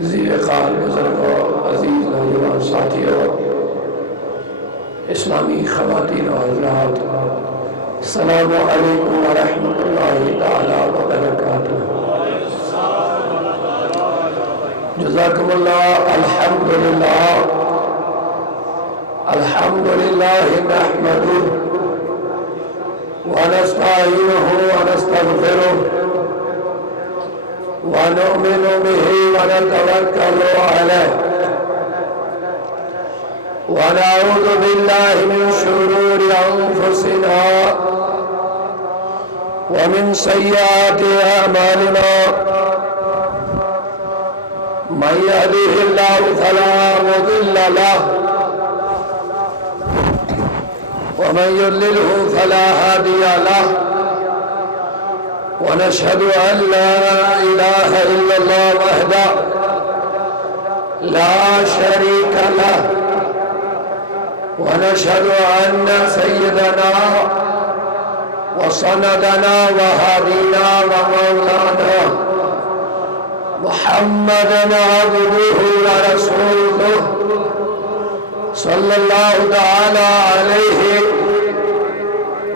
زیرقال بزرگوں، عزیز نوجوان ساتھیوں، اسلامی خواتین و حضرات، السلام علیکم ورحمۃ اللہ تعالی وبرکاتہ۔ جزاکم اللہ۔ الحمدللہ نحمده ونستعینه ونستغفره ونؤمن به ونتوکل علیہ ونعوذ باللہ من شرور انفسنا ومن سیئات اعمالنا، من يهده الله فلا مضل له ومن يضلله فلا هادي له، ونشهد أن لا إله إلا الله وحده لا شريك له، ونشهد أن سيدنا وسندنا وهادينا ومولانا محمدا عبده ورسوله صلى الله تعالى عليه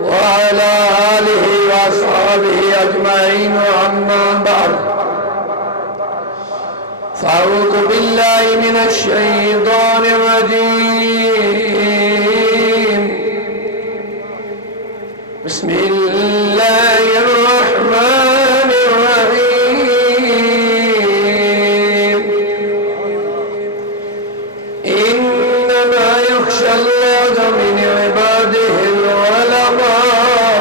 وعلى آله وأصحابه أجمعين، أما بعد، فأعوذ بالله من الشيطان الرجيم، بسم الله الرحمن الرحيم، إنما يخشى الله من عباده العلماء،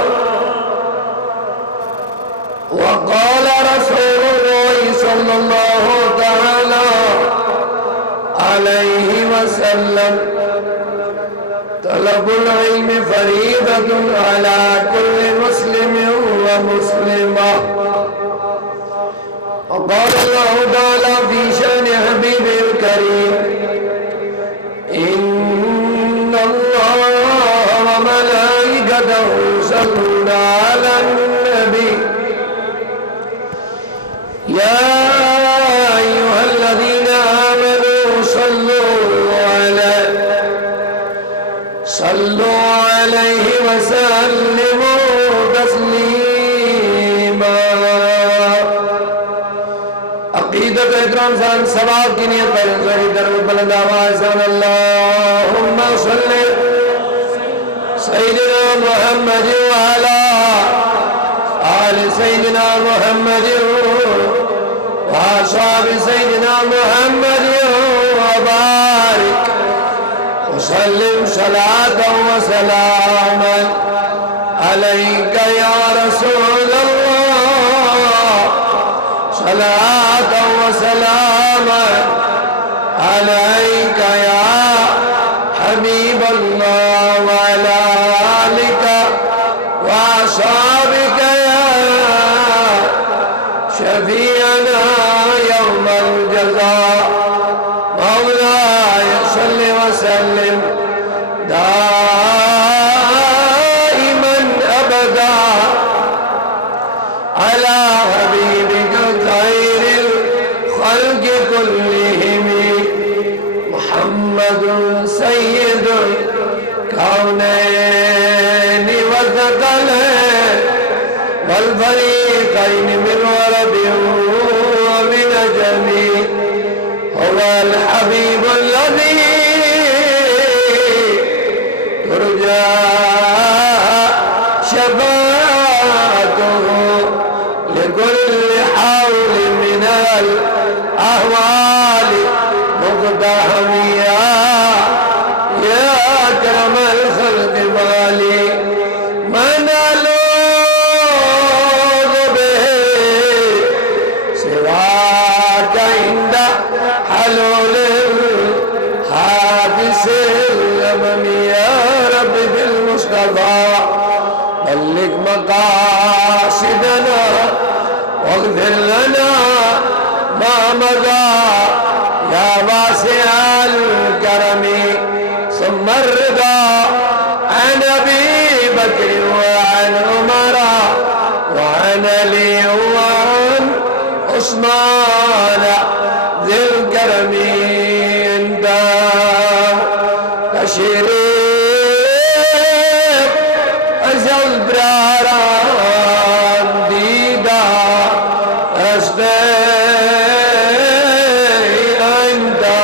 وقال رسول الله صلى الله تعالى عليه وسلم: طلب العلم فريضة على كل مسلم ومسلمة. وقال الله تعالى في شأن حبيبه الكريم: إن الله وملائكته يصلون على النبي يا أيها الذين آمنوا صلوا عليه وسلموا تسلیما۔ عقیدت اکرام سان ثواب کی نیت پر انسانی درود بلند آواز سان اللہم صلی سیدنا محمد وعلا آل سیدنا محمد وآصحاب سیدنا محمد وبارک وسلم صلاة وسلاما عليك يا رسول الله، صلاة وسلاما عليك يا حبيب الله، وعلى آلك وأصحابك يا شفيعنا يوم الجزاء. مولاي صل وسلم دائما أبدا على حبيبك خير الخلق كلهم، محمد سيد الكونين والثقلين والفريقين من ورد ومن جميع، هو الحبيب الذي ترجى شفاعته لكل حول من الأهوال مقتحم. يا أكرم الخلق مالي من ألوذ به سواك عند حلول الحادث الأمم. يا رب بالمصطفى بلغ مقاصدنا واغفر لنا ما مضى يا واسع الكرم، ثم الرضا عن أبي بكر وعن عمر وعن علي وعن عثمان ذي کرمی اندہ تشریف ازل براران دیدہ رستے اندہ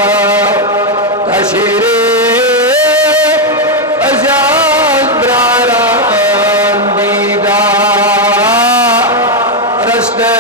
تشریف ازل براران دیدہ رستے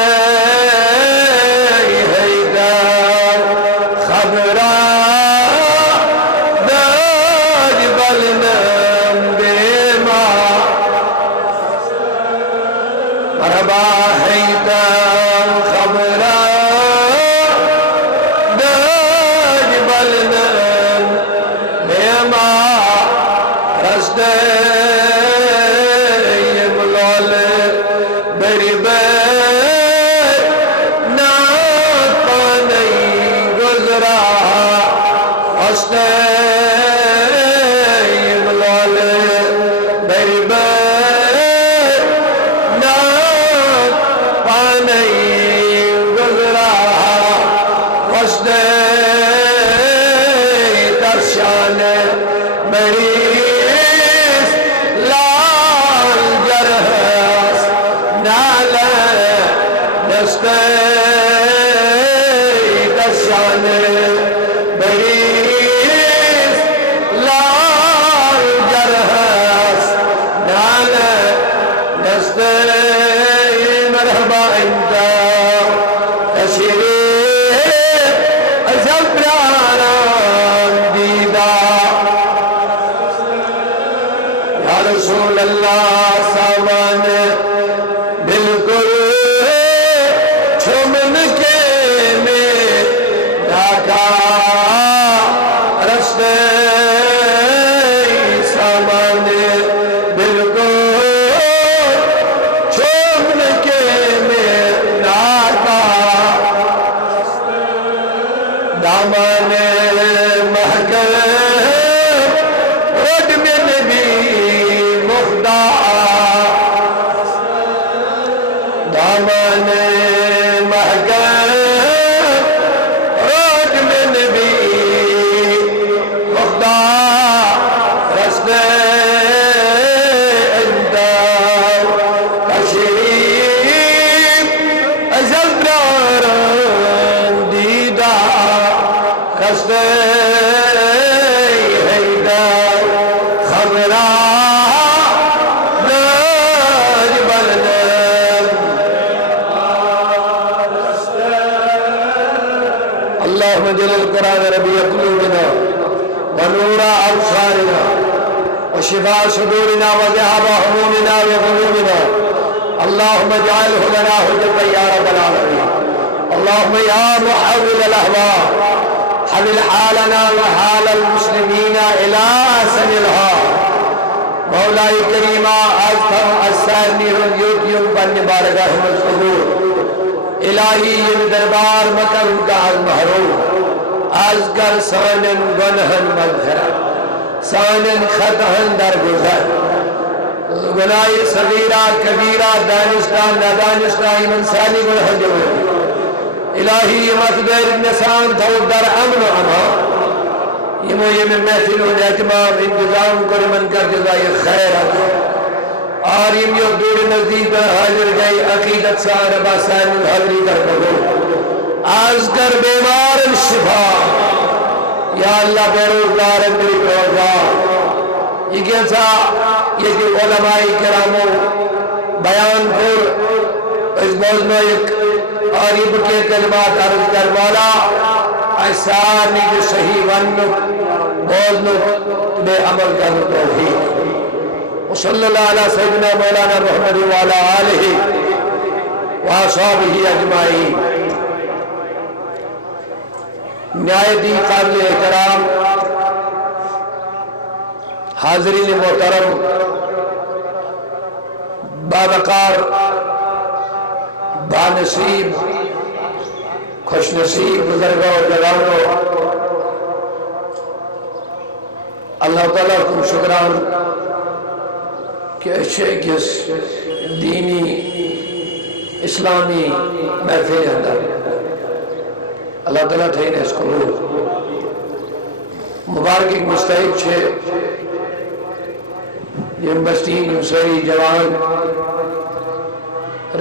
وشفاء صدورنا وذهاب همومنا وغمومنا اللهم اجعله لنا حجة يا رب العالمين اللهم يا محول الأهواء حول حالنا وحال المسلمين إلى أحسن الحال مولاي كريما أذكر السائرني اليوتيوم بن بارگاہ الصدور الہی یہ دربار مکرم کا المحروم أذكر سانن گنہن مغفرت سانن خطہن درگزر گناہ صغیرہ کبیرہ دانشتہ نادانشتہ ایمن سالی گنہن جوڑی الہی یہ مطبیر نسان تھو در امن و امان یمو یہ میں محفل و اجمام انتظام کر من کر جزائی خیر اور یم یو دور نزدیک حاضر گئی عقیدت سان باسان الحضری در بگو آزکر بیمار الشفا یا اللہ بیروزگار اندری پروزگار یہ کیسا یہ کہ علماء کرامو بیان پر اس موضوع ایک اور یہ بکے کلمات عرض کر مولا احسانی جو صحیح ونک موضوع بے عمل کر توفیق وصلی اللہ علیہ سیدنا مولانا محمد وعلا آلہ وآصحابہ اجمعین نہایتی قابل احترام حاضرین محترم باوقار بانصیب خوش نصیب بزرگوں اور جوانوں اللہ تعالیٰ کو شکران کہ اچھے کس دینی اسلامی محفل اندر اللہ تعالیٰ تھઈને اس قبول مبارک مستحق چھے یم بستین یم سری جوان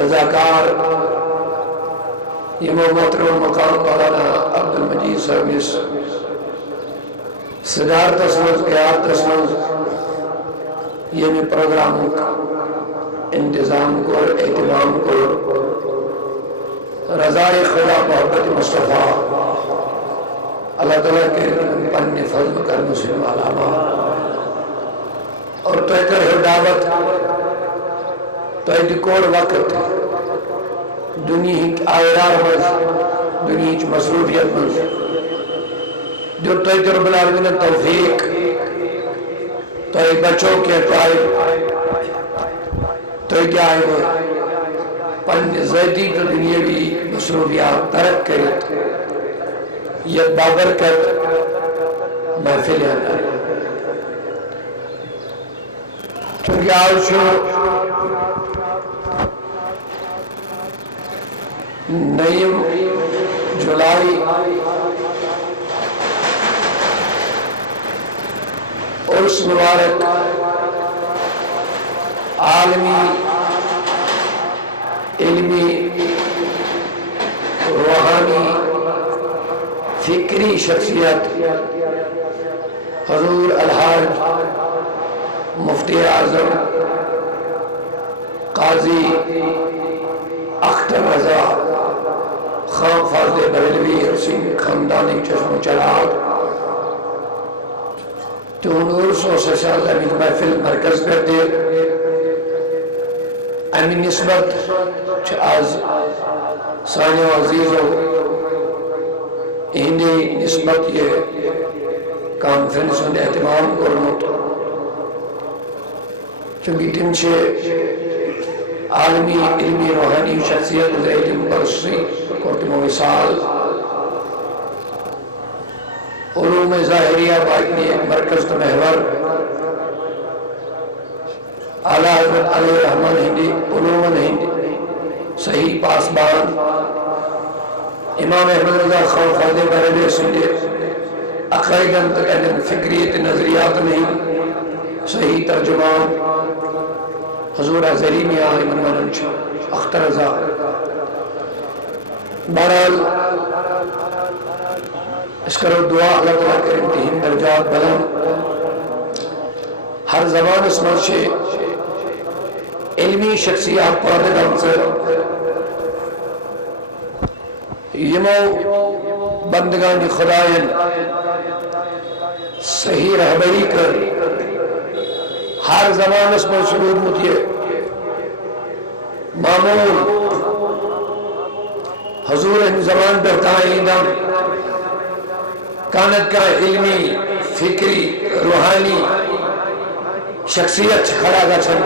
رضاکار یمو محترم مقام مولانا عبدالمجید صاحب اس صدارت اسمز قیادت اسمز یمی پروگراموں کا انتظام کو اہتمام کو رضائے خدا محبت مصطفیٰ اللہ تعالیٰ کے پنی فضل کر مسلم علامہ اور تو ایک دعوت تو ایک کوڑ وقت دنیا کی آئرار مز دنیا کی مصروفیت مز جو تو ایک رب العالمین توفیق تو ایک بچوں کے ٹائم تو ایک آئے وہ پنی زیدی تو دنیا بھی مصروفیات ترک کرت یہ بابرکت محفل ہے چونکہ آوشو نیم جولائی عرس مبارک عالمی علمی روحانی فکری شخصیت حضور الحاج مفتی اعظم قاضی اختر رضا خان فاضل بریلوی حسین خاندانی چشم و چراغ تو نور سو سال امین محفل مرکز پر دیر امین نسبت آز سانی عزیز و ہندی نسبت یہ کانفرنس نے اہتمام کرنوت چونکہ تم سے عالمی علمی روحانی شخصیت علم برسی کرتم و وصال علوم ظاہریہ باطنی ایک مرکز تو محور اعلیٰ حضرت علی رحمان ہندی علوم ہند صحیح پاسبان امام احمد رضا خان فاضل بریلوی سندے عقائدن تقدم فکریت نظریات نہیں صحیح ترجمان حضور حضری میں آئی منواننچ اختر رضا بہرحال اس کرو دعا اللہ تعالیٰ کے امتحان درجات بلند ہر زبان اس مرشے علمی شخصیات پردہ دمسر یمو بندگان خدایان صحیح رہبری کر ہر زمان اس میں شروع ہوتی ہے معمول حضور ان زمان پر تعیدم کانت کا علمی فکری روحانی شخصیت کھڑا گا چھن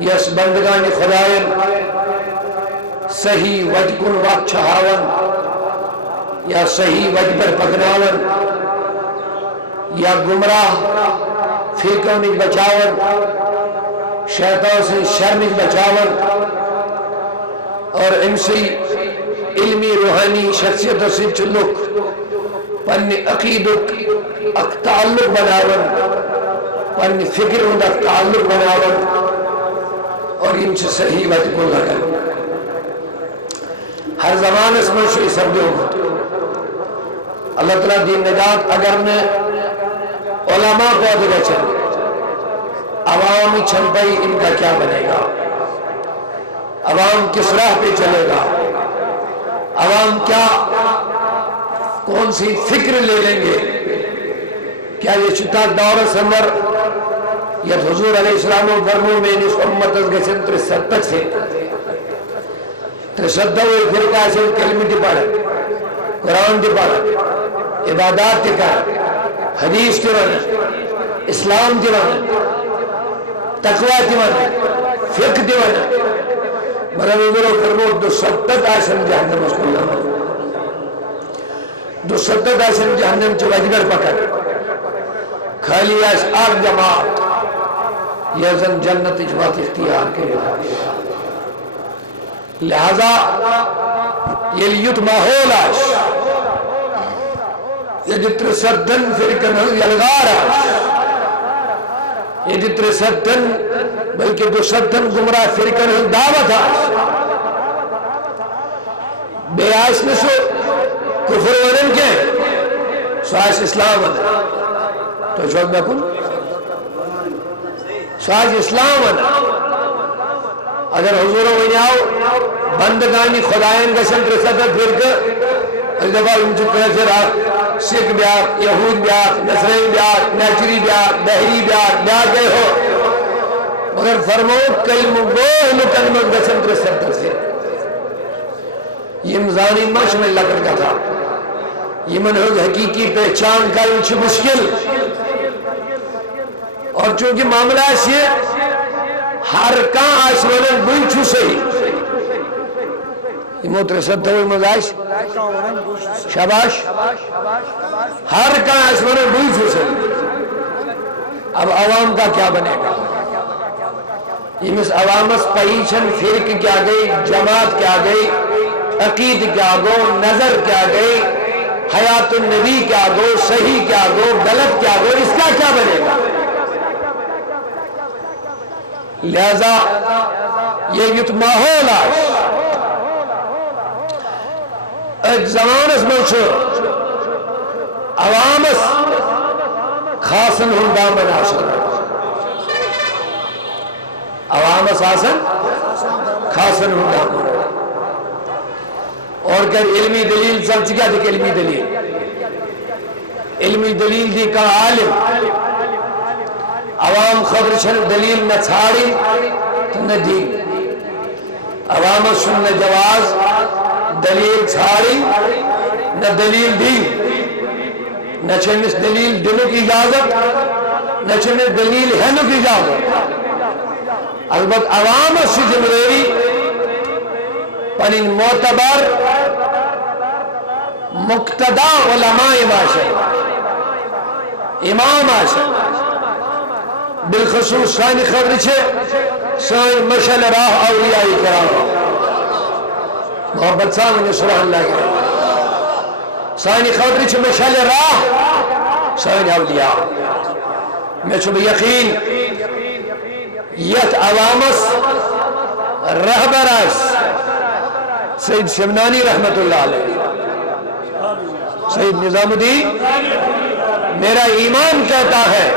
یس بندگان خدایان صحیح وجہ کن وقت چھہاون یا صحیح وجہ پر پکناون یا گمراہ فیقوں نک بچاون شیطان سے شر نک بچاون اور ان سے علمی روحانی شخصیت سے چلک پنی عقیدک اک تعلق بناون پنی فکر اندر تعلق بناون اور ان سے صحیح وجہ کو لگن ہر زمان اس میں شئی سردیوں اللہ تعالیٰ دین نجات اگر نے علماء پہنچ گئے چل عوامی چھن پئی ان کا کیا بنے گا عوام کس راہ پہ چلے گا عوام کیا کون سی فکر لے لیں گے کیا یہ چھتا دور سمر یا حضور علیہ السلام و فرمو میں اس امت از گسن ترسدت سے ترسدت ہوئی فرقہ سے کلمی دی پڑھ قرآن دی پڑھ عبادات دی کر حدیث the one Islam the one تقوی دی ون فقہ دی ون مرحبا برو فرمو دو ستت آسن جہنم اس کو اللہ دو ستت آسن جہنم چو وجبر پکر خالی آس آگ جماعت یزن جنت اجماعت اختیار کے لہذا یل یت ماحول یہ ترسدن فرقن یلغار یہ ترسدن بلکہ دسدن گمراہ فرقن دعوت بے آس نسو کفر ونن کے سو آس اسلام ونن تو شوق میں کن سو آس اسلام ونن اگر حضور ونیاو بندگانی خدایان گسن ترسدن فرقن اس دفعہ ان چکر سکھ بیاک یہود بیاک نصرین بیاک نیچری بیاک بحری بیاک گئے ہو مگر فرمو کلم گوہ لکن مقدسن ترسدن سے یہ مزانی مش میں لکڑ کا تھا یہ منحوظ حقیقی پہچان کرنا مشکل اور چونکہ معاملہ ایسی ہر کان آسوانن بوئی چھو سہی یہ مترسد ہوئی مزاش شاباش ہر کان آسوانن بوئی چھو سہی اب عوام کا کیا بنے گا یہ مس عوامس پہیچن فرق کیا گئی جماعت کیا گئی عقید کیا گو نظر کیا گئی حیات النبی کیا گو صحیح کیا گو غلط کیا گو اس کا کیا بنے گا لہذا یہ یت ماحول ایک زمانس میں عوامس خاصن ہندامن آسن عوامس آسن خاصن ہندامن اور کر علمی دلیل سمجھ کیا تھی علمی دلیل علمی دلیل دی کا عالم عوام خبر چھن دلیل نہ چھاڑی تو نہ دی عوام سن جواز دلیل چھاڑی نہ دلیل دی نہ چھنس دلیل دنوں کی اجازت نہ چھنس دلیل ہنوں کی اجازت البت عوام سے جمہوری پنین معتبر مقتدا علماء معاشر امام معاشر بالخصوص سانی خبر چھے سانی مشل راہ اولیاء کرام محبت سامنے صلی اللہ علیہ وسلم سانی خبر چھے مشل راہ سانی اولیاء میں چھو یقین یت عوامس رہبرس سید شمنانی رحمت اللہ علیہ سید نظام الدین میرا ایمان کہتا ہے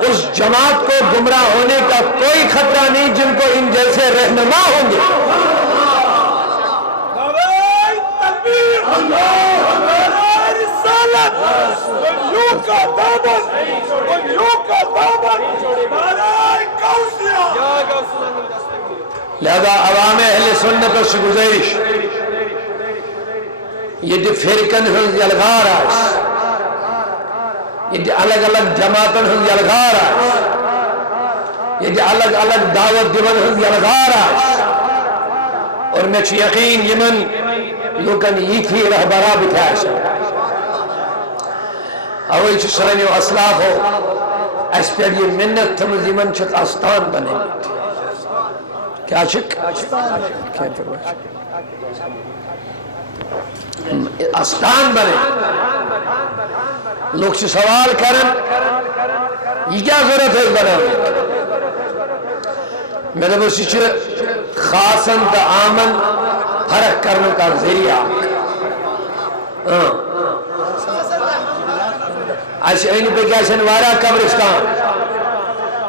اس جماعت کو گمراہ ہونے کا کوئی خطرہ نہیں جن کو ان جیسے رہنما ہوں گے لہذا عوام اہل سنت سے گزارش یہ دی فرقن ہن یلغار آس یہ دی الگ الگ جماعتن ہن یلغار آس یہ دی الگ الگ دعوت دیون ہن یلغار آس اور میں چھ یقین یمن لوکن یہ تھی رہبرا بتھا سا اوئی چھ سرنیو اسلاف ہو اس پر یہ منت تھمز یمن چھت آستان بنے کیا شک آستان بنے لوگ سے سوال کرن یہ کیا ضرورت ہے بنا میرے بسی چھے خاصن تا آمن فرق کرنے کا ذریعہ ایسے اینی پہ کیا شنوارا قبرستان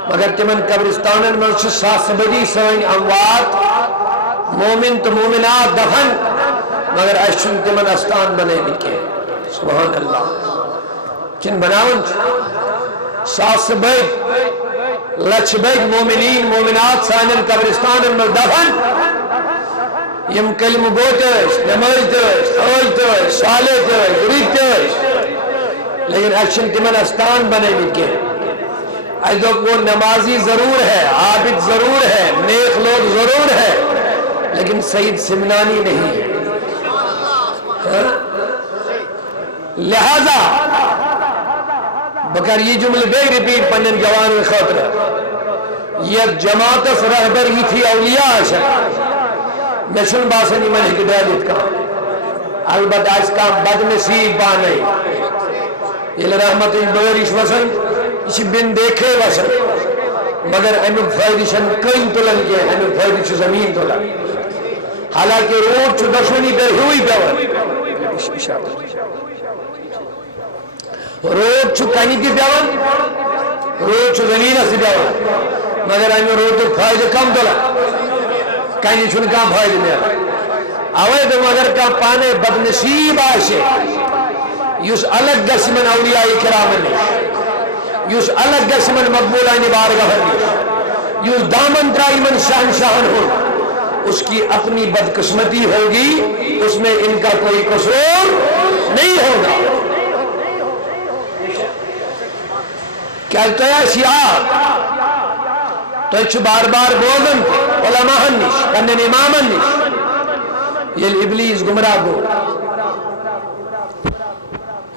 مگر تمن قبرستانن من چھ ساسبدی سوین اموات مومن تو مومنات دفن مگر اشن تمن استان بنے لکھے سبحان اللہ چن بناون ساسبد لچبد مومنین مومنات سانن قبرستانن من دفن یم کلم گوتش نمازتش اوجتش صالحتش ریتش لیکن اشن تمن استان بنے لکھے ایسا وہ نمازی ضرور ہے عابد ضرور ہے نیک لوگ ضرور ہے لیکن سید سمنانی نہیں ہے لہذا بکر یہ جملے بے ریپیٹ پنن جوان خاطر یہ جماعت رہبر ہی تھی اولیاء عشق مشن باسن من ہیک ڈالت کا البتہ اس کا بد نصیب بانے یہ رحمت بغیرش وسن یہ بن دیکھے وسن مگر امیک فائدہ چھن کئی تلن کے امیک فائدہ چھ زمین تلن حالانکہ روڈ چھ دشمنی پر ہوئی پیور روڈ چھ کنی تی پیور روڈ چھ زمین سے پیور مگر امیک روڈ فائدہ کم تلن کنی چھن کم فائدہ میرا اوے تو مگر کا پانے بدنصیب آشے یس الگ گسمن اولیاء کرام نش یس الگ گسمن مقبولان بارگاہ نش یس دامن ترائی من شہنشاہن ہو اس کی اپنی بدقسمتی ہوگی اس میں ان کا کوئی قصور نہیں ہوگا کیا تو ہے شیعہ تو اچھ بار بار بوزن علماء نش کنن امام نش یہ ابلیس گمراہ گو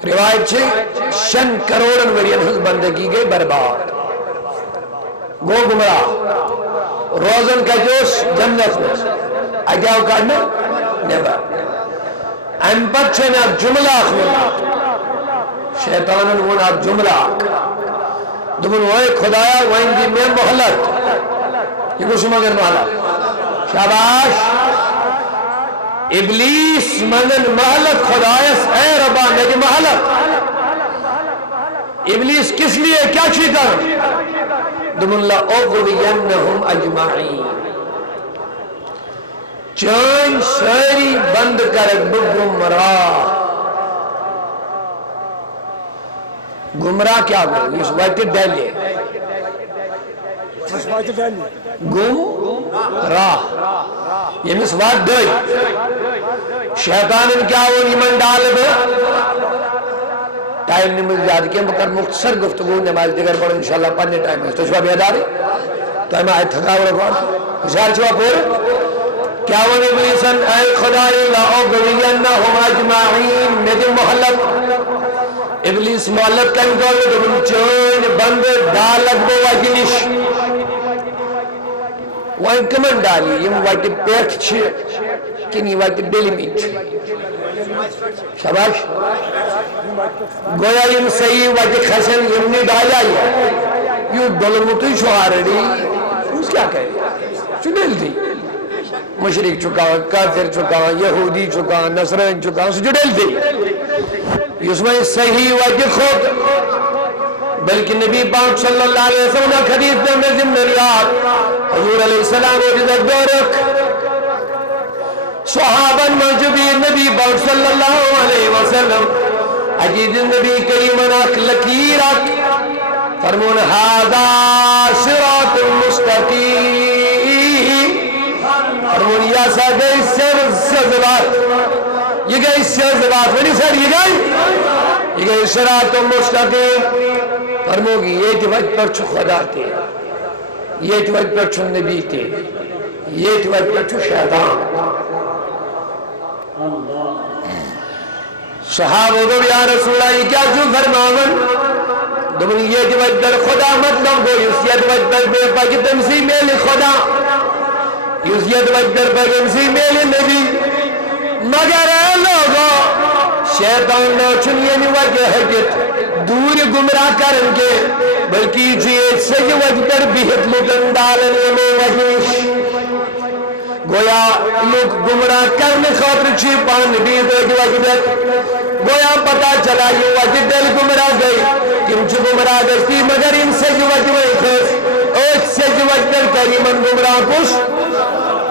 روایت چھے 6 کروڑ ورین ہز بندگی گئے برباد گو گمراہ روزن کا جوش جنت میں اگیاو کرنا نیبا ام پر چھنے آپ جملہ اخمنا شیطانن ہون آپ جملہ دمون وہی خدایا وہی دی میں محلت یہ کچھ مگر محلت شاباش ابلیس منن محلت خدایس اے ربا میری محلت ابلیس کس لیے کیا چی کر دم اللہ اغوینہم اجمعین چین ساری بند کرک بگمراہ گمراہ کیا گو اس وقت ڈیلے گم راہ یہ مسواد دئی شیطان ان کیا وہ ایمان ڈال دے ٹائم نہیں مل جاتی کہ مکر مختصر گفتگو نماز دیگر پڑھو انشاءاللہ پڑھنے ٹائم ہے تو شبہ بیداری تو ہمیں آئے تھکا ہو رکھا اشار چھوا پور کیا وہ ابلیسن اے خدای لأغوینہم اجمعین میری محلت ابلیس محلت کن کرو تو ان چون بند ڈالک بو واجنش وائن کمن ڈالی یم واجی پیٹ چھے کنی واجی بیلی میٹ شباش گویا یم صحیح واجی خسن یم نے ڈالا یو دلمتو شوارڑی اس کیا کہے چو دل تھی مشرک چکا کافر چکا یہودی چکا نصرین چکا اس جو دل تھی اس میں صحیح واجی خود بلکہ نبی پاک صلی اللہ علیہ وسلم نے حدیث میں ذمہ ریاض حضور علیہ السلام و جزک دورک صحابہ موجودی نبی پاک صلی اللہ علیہ وسلم عجیز نبی کریمناک لکیرک فرمون هذا صراط مستقیم فرمون یا سا گئی سزبات یہ گئی سزبات ونی سر یہ گئی صراط مستقیم فرموگی یہ جوج پر چھو خدا تھے یہ جوج پر چھو نبی تھے یہ جوج پر چھو شیطان صحابہ کو یا رسول اللہ یہ کیا چھو فرماون دمون یہ جوج پر خدا مطلب کو یہ جوج پر بے پاکی تمسی میل خدا یہ جوج پر تمسی میل نبی مگر اے لوگو شیطان نے چنیے وجہ حجت دور گمراہ کرن کے بلکہ جیت سے جو وجہ پر بیت لٹن ڈالن میں وجہش گویا لوگ گمراہ کرنے خاطر چی پان بیت وجہ پر گویا پتا چلا یہ وجہ دل گمراہ گئی کم چو گمراہ گئی مگر ان سے جو وجہ پر خیس اوچ سے جو وجہ پر کریمن گمراہ کش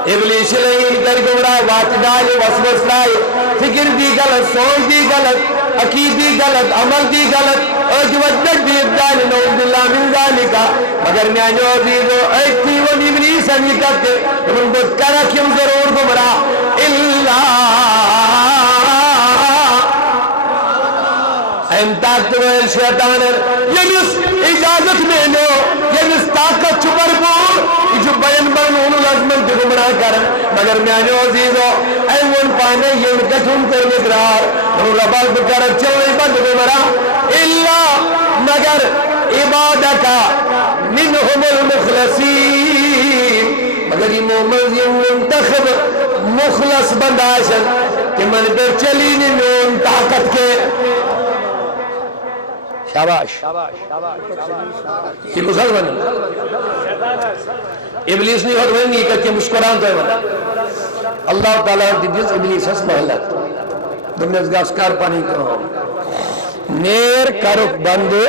ابلیس نہیں در گمراہ وات ڈالے وسوس لائے فکر دی غلط سوچ دی غلط عقید دی غلط عمل دی غلط اجوجت دی ابدال نعوذ باللہ من ذالکا مگر میانو عزیزو ایتی و ابلیس ہمی کرتے من بود کرا کیم ضرور گمراہ اللہ امتاکتو شیطان یمس اجازت میں لو یمس طاقت چھپر پور جو بیان برمون لازمن دی گمراہ کرن مگر میانو عزیزو ایون پانے یہ کتھن کر مقرار ربال بکرت چلنے بند گمراہ اللہ مگر عبادتا منہم المخلصین مگر یہ مومن یہ منتخب مخلص بند آشن تمن پر چلی میون طاقت کے شاباش یہ گزر بنی ابلیس نہیں ہوتا نہیں کہ مسکران تو ہے اللہ تعالیٰ دیدیز ابلیس اس محلت دمنیز گاسکار پانی کرو نیر کرک بندو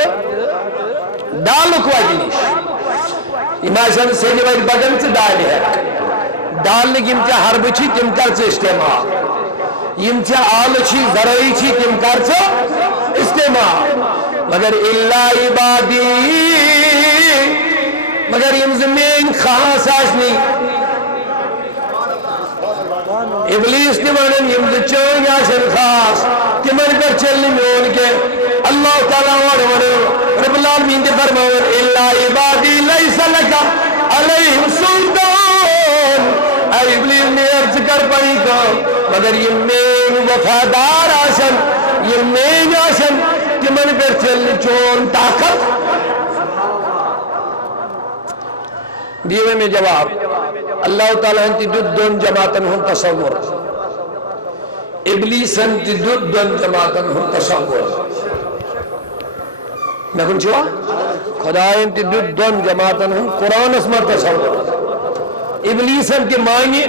ڈالک واجنیش ایماشن سینی واجی بگن سے ڈالی ہے ڈالنے کی امتیا حرب چی تم کر سے استعمال امتیا آل چی ذرائی چی تم کر سے استعمال مگر اللہ عبادی مگر یم زمین خاص آشنی ابلیس تمہن یم چون آشن خاص تمہن پر چلنی میون کے اللہ تعالیٰ رب العالمین دے فرماؤن اللہ عبادی لیس لکا علیہم سلطان اے ابلیس نے عرض کر پڑی کو مگر یہ مین وفادار آشن یہ مین آشن تمہن پر چلنی چون طاقت دیوے میں جواب اللہ تعالیٰ انتی دون جماعتن ہم تصور ابلیس انتی دون جماعتن ہم تصور میں کن چھوا خدا انتی دون جماعتن ہم قرآن اسمر تصور ابلیس انتی معنی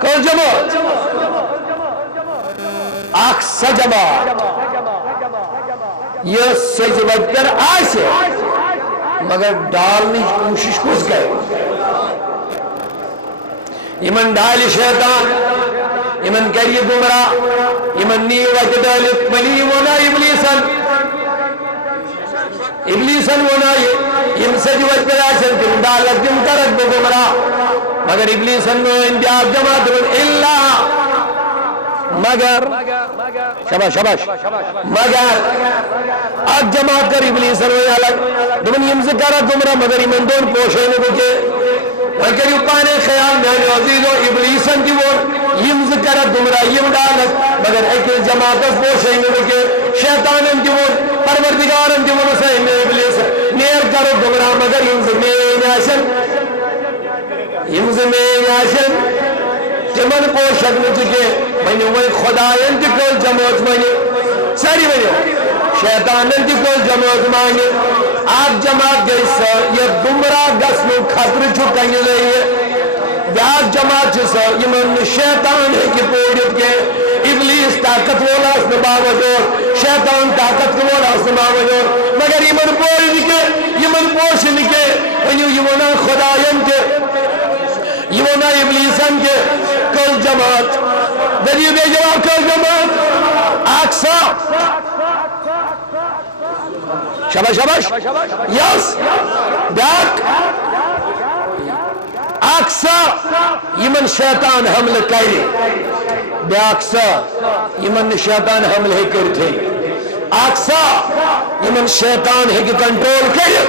کل جماعت اکسا جماعت یہ سجوت پر آئیسے مگر ڈالنے کی کوشش کس گئے یمن ڈالی شیطان یمن کریے گمراہ یمن نیوہ ڈالی بلی ونا ابلیسن ونا یم سجوت پر آسن تم ڈالت تم کرت بو گمراہ مگر ابلیسن میں انتیاب جماعت اللہ مگر شباش مگر آگ جماعت کر ابلیسن ہوئی الگ دمن یم ذکرہ گمراہ مگر ایمن دون پوشے نے بکے وکر یپانے خیال میں عزیزو ابلیسن کی وہ یم ذکرہ گمراہ یم ڈالت مگر ایک جماعت پوشے نے بکے شیطانن کی وہ پروردگارن کی وہ نسائن میں ابلیس نیر کرو گمراہ مگر یم زمین آشن تمن پوشک میں چکے میں وہ خدایان کی کل جماعت مانے ساری میں شیطانن کی کل جماعت مانے آپ جماعت گئی سا یہ گمراہ گسنو خطر چھکنے لئے بیاک جماعت سا یہ من شیطان ہے کہ پوڑیت کے ابلیس طاقت والا اس نے باوجود شیطان طاقت والا اس نے باوجود مگر یہ من پوڑی نکے یہ من پوش نکے یہ من خدایان کے یہ من ابلیسان کے کل جماعت دریو بے جواب کل جماعت آکسا شباش یس بیاک آکسا یمن شیطان حمل کری بیاکسا یمن شیطان حمل ہے کرتے آکسا یمن شیطان ہے کہ کنٹرول کری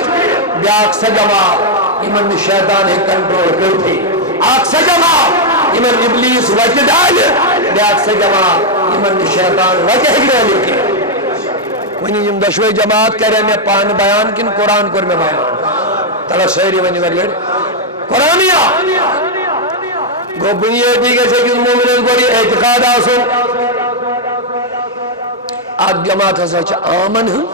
بیاکسا جماعت یمن شیطان ہے کنٹرول کرتے آکسا جماعت یمن ابلیس وجہ ڈال بیاکسا جماعت یمن شیطان وجہ ہگرے لکے ونی یم دشوئی جماعت کرے میں پان بیان کن قرآن کر میں بیان تلا شہری ونی ورلڈ قرآنیا گو بنیادی کے سے کس مومنین کو یہ اعتقاد آسو آگ جماعت ہسا چاہ آمن ہوں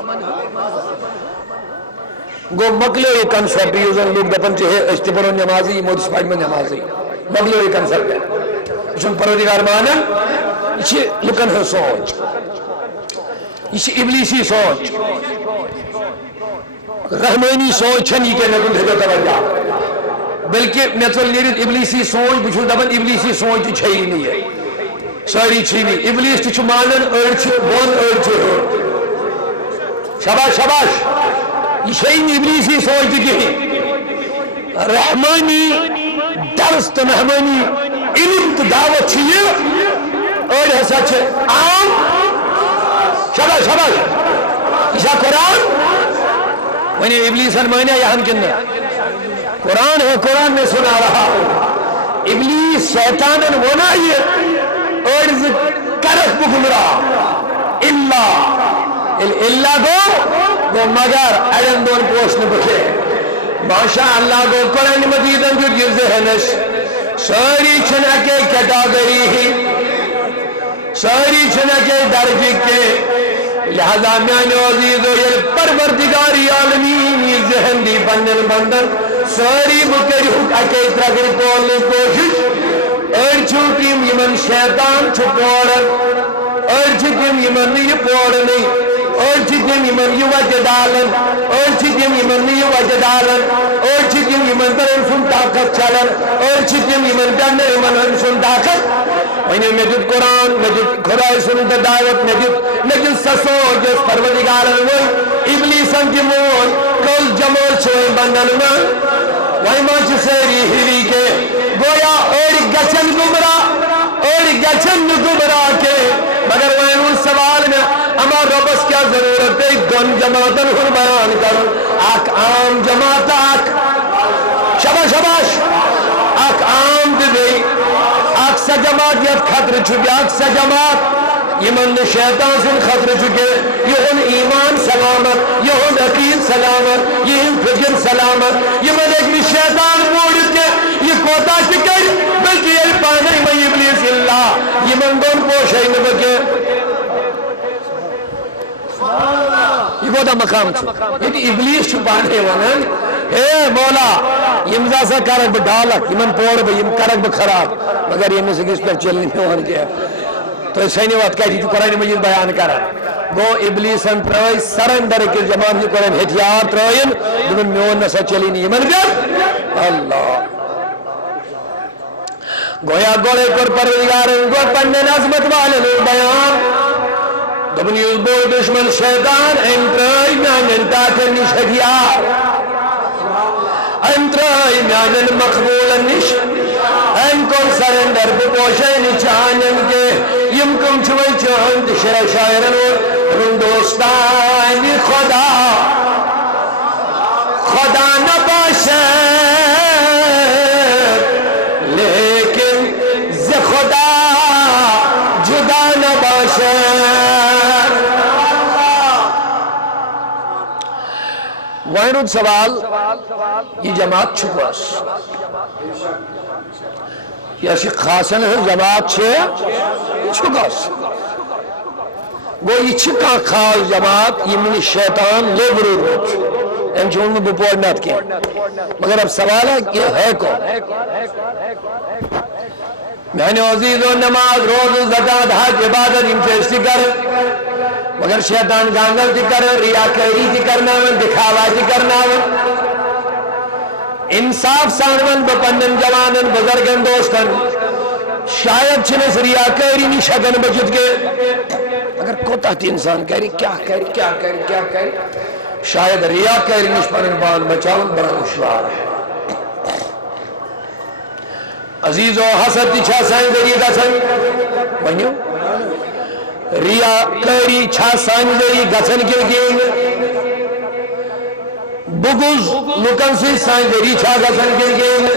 گو مکلو یہ کنسپٹ یوزن لوگ دپن چاہے اشتبرو نمازی مودس پاک میں نمازی مکلو یہ کنسپٹ ہے اشن پرودگار مانا اچھے لکن ہے سوچ یہ ابلیسی سوچ رحمانی سوچ چھنی کے نگل دھگا توجہ بلکہ میتول نیرد ابلیسی سوچ بچھو دبن ابلیسی سوچ چھئی نہیں ہے ساری چھئی نہیں ابلیس تچھو مانن ارچ بون ارچ شباش یہ چھئی نہیں ابلیسی سوچ کی رحمانی درست رحمانی علم دعوت چھئے اور ایسا چھے عام شباش یہ قرآن ونی ابلیس فرمایا یہاں کنہ قرآن ہے قرآن میں سنا رہا ابلیس شیطانن ونا یہ عرض کرت بگمراہ اللہ گو مگر ایرن دون پوشن بکے ماشاء اللہ گو قرآن مجیدن جو گر ذہنش ساری چھنا کے کیٹاگری ہی ساری چھنا کے درجے کے لہذا میانے عزیزو یہ پروردگاری عالمین یہ ذہن دی بندن بندن ساری بکر حق اکی ترگری کولنے کوشش ارچوکیم یمن شیطان چھپوڑن ارچوکیم یمن یہ پوڑنی ارچوکیم یمن یہ وجہ ڈالن ارچوکیم یمن یہ وجہ ڈالن ارچوکیم یمن در انسان طاقت چلن ارچوکیم یمن در انسان طاقت وینے مجد قرآن مجد خدای سنت دعوت مجد سسو جس پروردگارن وی ابلیسن کی مون کل جمال چھوئے بندن میں وی مانچ سیری ہیری کے گویا اور گچن گمرا کے مگر وین ان سوال میں اما ربس کیا ضرورت ہے دن جماعتن ہر بیان کروں آک عام جماعت آک شباش آک عام دے آک سا جماعت یا خطر چھکے آک سا جماعت یمن شیطان سن خطر چھکے یہن ایمان سلامت یہن عقید سلامت یہن فکر سلامت یمن ایک بھی شیطان موڑت کے یہ کوتا چکے بلکہ یہ پانے میں ابلیس اللہ یمن دون پوشے نبکے یہ کوتا مقام چھو یہ ابلیس چھپانے ونن اے مولا یمزا سا کرک بڈالک یمن پوڑ با یم کرک بخراب مگر یہ میں سے کس پر چلنے میں ہونے کیا تو سینی وقت کہتی تو قرآن مجید بیان کرا گو ابلیسن ترائی سرندر کے جمان کی قرآن ہتھیار ترائین جنہوں میون نسا چلی نہیں من گیا اللہ گویا گوڑے کر پروردگارن گو پڑھنے نظمت والے بیان دبنی بول دشمن شیطان انترائی میانن تاکر نش ہتھیار انترائی میانن مقبول نش ان کون سرندر بپوشے نچانن کے یم کم چھوئی چاند شرع شاعرن رن دوستان خدا نباشے لیکن ز خدا جدا نباشے وائنود سوال یہ جماعت چھپاس یہ خاصن ہے جماعت چھپاس وہ یہ چھکا خاص جماعت یہ من شیطان لیبرو روچ ان چون میں بپور نات کیا مگر اب سوال ہے کہ ہے کون میں نے عزیز و نماز روز زکاة حج عبادت امتیستی کر مگر شیطان گانگل دی کر ریاکاری دی کرنا ون دکھاوا دی کرنا ون انصاف سانون بپندن جوانن بزرگن دوستن شاید چھنس ریاکاری نہیں شگن بجت کے اگر کوتا تھی انسان کہہ رہی کیا کہہ رہی شاید ریاکاری نہیں پرن بان بچاون بڑا مشوار ہے عزیز و حسد چھا سائن ذریعہ دا سائن ونیو ریاکاری چھا سائن ذریعہ گسن گرگین بغض لکن سے سائن ذریعہ چھا گسن گرگین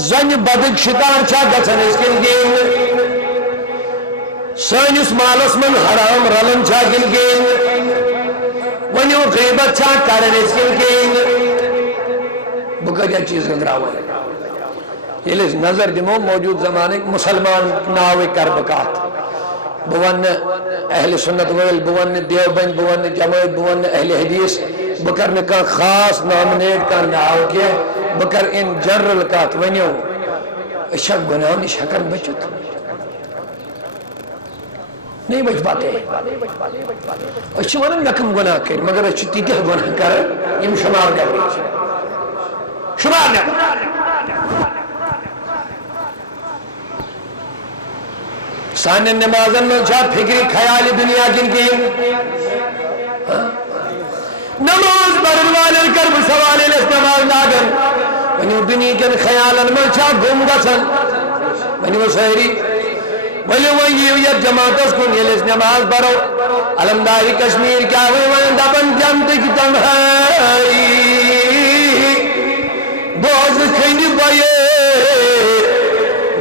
زن بدک شکار چھا گسن اس گرگین سائنس مالس من حرام رلن چھا گرگین ونیو غیبت چھا کرن اس گرگین بکا جا چیز گندراوہ ہے یہ لیس نظر دمو موجود زمانے مسلمان ناوے کربکات بوان اہل سنت ویل بوان دیوبند بوان جماعت بوان اہل حدیث بکر نے کہا خاص نامنیٹ کا ناو کیا بکر ان جنرل کات ونیو اشک گناہ نہیں شکر بچت نہیں بچ پاتے اچھی ونن نکم گناہ کر مگر اچھی تیکہ گناہ کر یم شمار کر شمار کر سانن نمازن میں چھا فکری خیال دنیا جن کی نماز برن والن کرب سوال نماز ناگن ونیو دنیا کن خیالن میں چھا گم گسن ونیو سہری ونیو ویویت جماعتس کن یہ نماز برو علمداری کشمیر کیا ہوئی ون دبن جمت کی تنہائی بوز کھنی بائے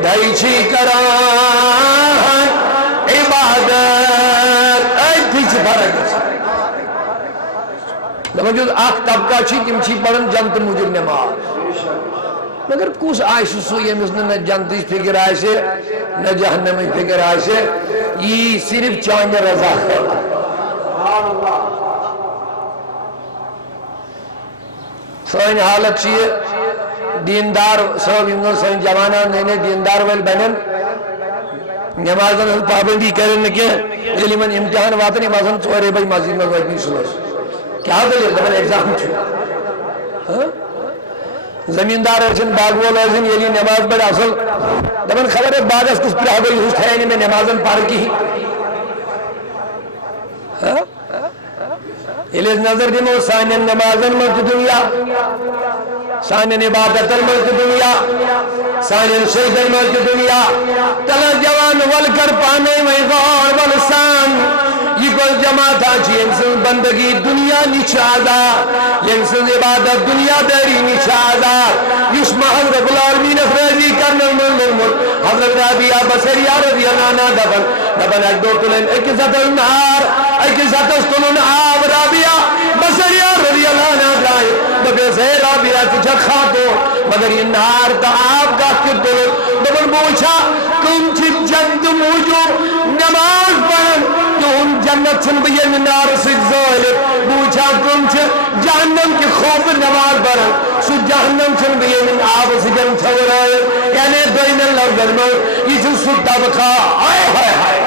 دائی چھی کران عبادت ایک پیچھ فرق موجود آخ طبقہ چھی تم چھی پڑھن جنت مجھر نماز مگر کس آئیسو سو یمس نہ جنتش فکر آئیسے نہ جہنم فکر آئیسے یہ صرف چانہ رضا ہے سوئن حالت چیئے دیندار صاحب انہوں سوئن جوانان نئے دیندار ویل بنن نمازن ہم پابندی کرن کیا یلی من امتحان واتنی مازن چورے بھائی مسجد میں وائد نہیں سلوس کیا دلیل دبن ایگزام چھو زمیندار ارچن باغوال ارچن یلی نماز بڑا اصل دبن خبر ہے باغ اس کس پر آگئی ہوست ہے میں نمازن پار کی یلی نظر دیمو سانین نمازن ملک دنیا سانین عبادت ملک دنیا سانین شیدن ملک دنیا تلا جوان والکر پانے میں غور والسان یہ کل جماعت آجی انسان بندگی دنیا نچادا انسان عبادت دنیا داری نچادا یش محل رب العالمین افریدی کرنل ململ حضرت رابعہ بصریہ رضی اللہ عنہ دبن ایک دو تلین ایک ذات النار ایک ذات استلون آب رابعہ بصریہ رضی اللہ عنہ دائے ببے سے رابعہ تجھا کھاتو مگر یہ نار تا آب کا کتل دبن بوچھا کم چھ جند موجود نماز پڑھن تو ان جنت سن بین نار سے ظالب بوچھا کم چھ جہنم کی خوف نماز پڑھن سو جہنم سن بین آب سے جن چھوڑ آئے یعنی دوین اللہ گرمل یہ جو سو طبقہ آئے ہائے ہائے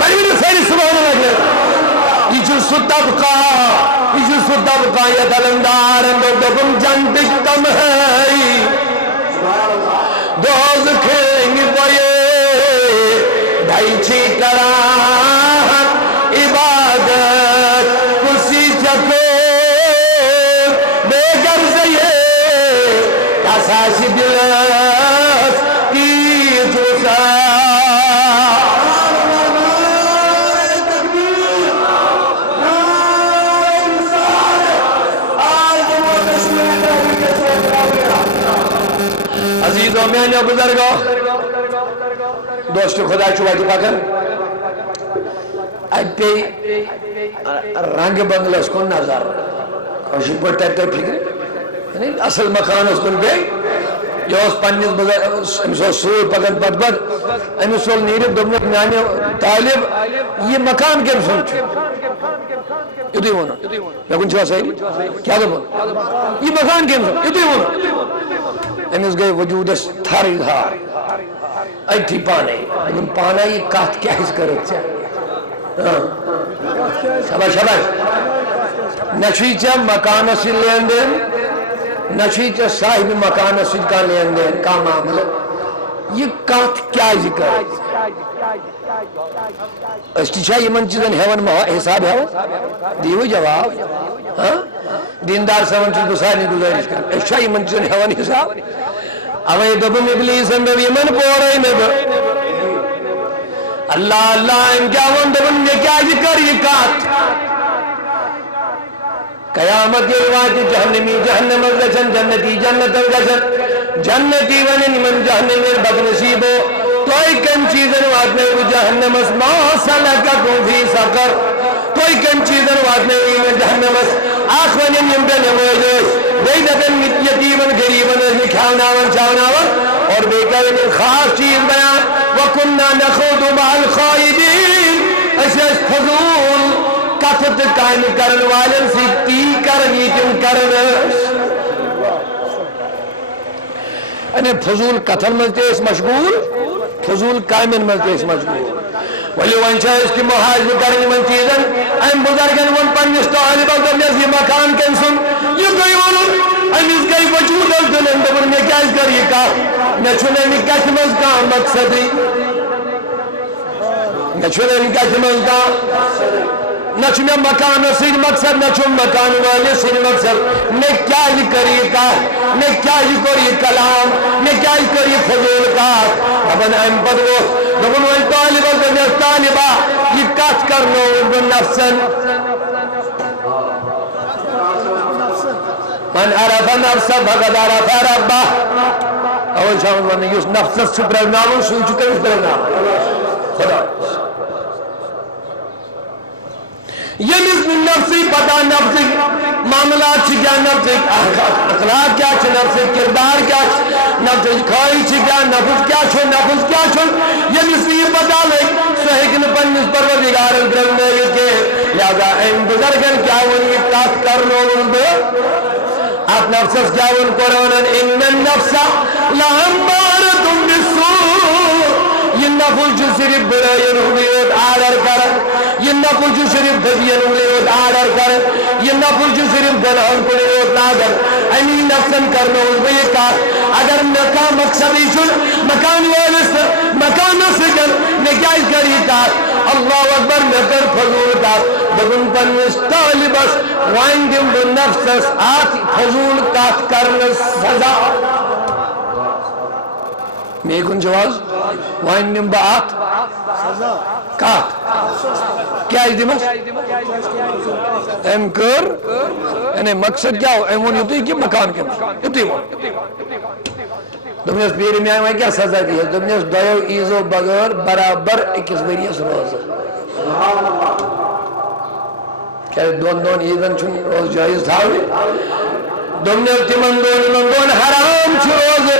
بڑی بڑی سیری سبحان اللہ یہ جو سو طبقہ یہ دلندار اندر جنتش تم ہے دوز کھینگ بوئے ڈھائی چھی کران عبادت کسی چکو بے گرزیے کساش دلس کی جوسا عزیزوں میں نے بزرگوں دوست خدا چوبائی پاکر اب پہ رنگ بنگلس کو نظر خوشی پر ٹیٹر فکر اصل مکان اس کن گئی جو اس پنیس بزرگ امسو سور پکن پت پت امسو نیرب دبنک میانی طالب یہ مکان کے امسو چھو یدوی ہونا میں کن چھوا صحیح کیا دو بولا یہ مکان کے امسو یدوی ہونا امس گئی وجود اس تھاری دھار ایٹھی پانے لیکن پانا یہ کات کیا اس کرت چاہ شباش شباش نشیچہ مکان سے لین دین نشیچہ صاحب مکان سے کا لین دین کا معاملہ یہ کات کیا ذکر استشاہ یہ من چیزن ہیون حساب ہیون دیو جواب دیندار سمن چیز گسانی گزارش کر استشاہ یہ من چیزن ہیون حساب اوہ دبن ابلیس اندر یہ من پورے میں اللہ اللہ ان کیا ون دبن نے کیا ذکر یہ کات قیامت کے روایت جہنمی جہنم الگشن جنتی جنت الگشن جنتی ونن من جہنم بدنصیب ہو کوئی کن چیزن واتنے وہ جہنم اس ما سلککم فی سقر کوئی کن چیزن واتنے وہ جہنم اس آخوانین یمدن موجود بیدتن یتیمن گریبن اس کھاوناون چاوناون اور بیکرن خاص چیز بیان وَكُنَّا نَخُودُ مَعَ الْخَائِدِينَ اسے فضول کتھت قائم کرن والن سی تی کرنی تم کرن یعنی فضول کتھن ملتے اس مشغول فضول قائمن ملتے اس مشغول ولی ونچہ اس کی محاجب کرنی من چیزن این بزرگن ون پنیس طالب اگر یہ مکان کنسن یہ کوئی ونن این اس گئی وجود الدلن دبر میں کیا اس کر یہ کہا نچھنے نکت مزکا مقصدی نچھنے نکت مزکا نچھنے مکان سید مقصد نچھن مکان والے سید مقصد نے کیا یہ کری کا نے کیا یہ کری کلام نے کیا یہ کری فضول کا ابن ایم بدو دبن وی طالبہ دنیا طالبہ یہ کات کرنو ابن نفسن من عرف نفسا فقد عرف ربا اول شاہد ونی یوس نفس سے پرگنامو سوئی چکے اس پرگنامو خدا یمس نفسی پتہ نفسی معاملات کیا نفسی اخلاق کیا نفسی کردار کیا نفسی خواہش کیا نفس کیا یمس یہ پتہ لگ سو ہیکن پنس پروردگار درنیت کے لہذا ان بزرگن کیا ونی کات کرنو ات نفسس کیا ون قرآن ان النفس لامارۃ بالسوء یہ نفس جو صرف برائین ہوئیت آرڈر کر یہ نفس جو صرف بھجین ہوئیت آرڈر کر یہ نفس جو صرف گناہن کو لیوت ناگر امی نفسن کرنا ہوئی کار اگر نکا مقصدی چن مکان والس مکان سکن نکائی کری کار اللہ اکبر نکر فضول کار بگن پنوس طالبس وائن دم بن نفسس آت فضول کات کرن سزا میں کن جواز وائن دم با آت کات کیا ہے دیمس کر یعنی مقصد کیا ہو ایمون یوتی کہ مکان کے یوتی ہو دمنیس پیری میں آئے کیا سزا دی ہے دمنیس دویو ایزو بغیر برابر اکس وریس روز کیا دون ایزن چون روز جائز تھاوی دمنیس تیمن دون حرام چو روز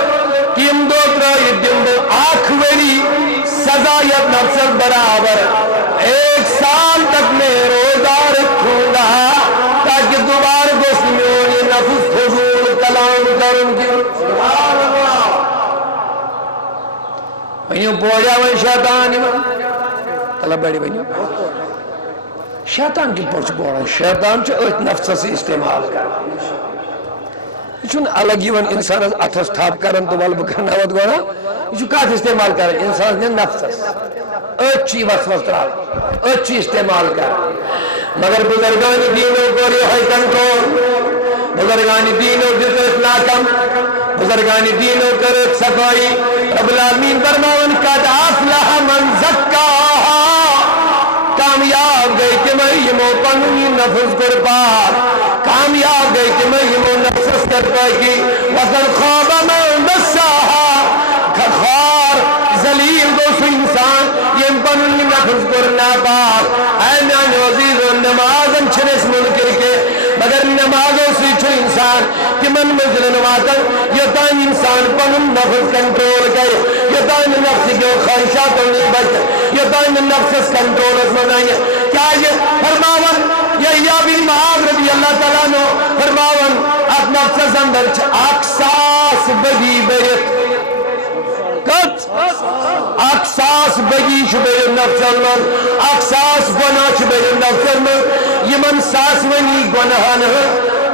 تیم دو ترائی دم دو آکھ وری سزا یت نفس برابر 1 سال تک میں روزہ رکھوں گا تاکہ دوبار گسمیونی نفس فضول کلام کروں کی وہیوں پوڑیا وہی شیطان طلب بیڑی وہیوں شیطان کی پوچھ پوڑا شیطان چو ایت نفس سے استعمال کر چون الگ یون انسان اتھس تھاپ کرن تو والب کرنا ود گونا یہ چو کات استعمال کرن انسان نے نفس اچھی وسوس ترا اچھی استعمال کر مگر بزرگان دینوں کو یہ کنٹرول بزرگان دینوں جس اطلاقم بزرگان دینوں کر صفائی رب العالمین فرماون قد افلح من زکاہا کامیاب گئی کہ میں یہ موپنی نفس کر پار کامیاب گئی کہ میں یہ نفس کر پاکی وَقَدْ خَابَ مَنْ دَسَّاهَا خار ذلیل دوست انسان یہ پنی نفس کرنا پاک اے میان عزیز و نمازم چھنس منکر کے مگر نمازوں سے چھو انسان کہ من مجل نمازن یہ تائن انسان پنن نفس کنٹرول کرے یہ تائن نفس کے خواہشات نہیں بچ یہ تائن نفس کنٹرول اس میں نہیں کیا یہ فرماون یا بھی معاذ رضی اللہ تعالیٰ نو فرماون ات نفس اندر اقصاص بگی بیت کت اقصاص بگی شبیر نفس المن اقصاص گناہ شبیر نفس المن یمن ساس ونی گناہن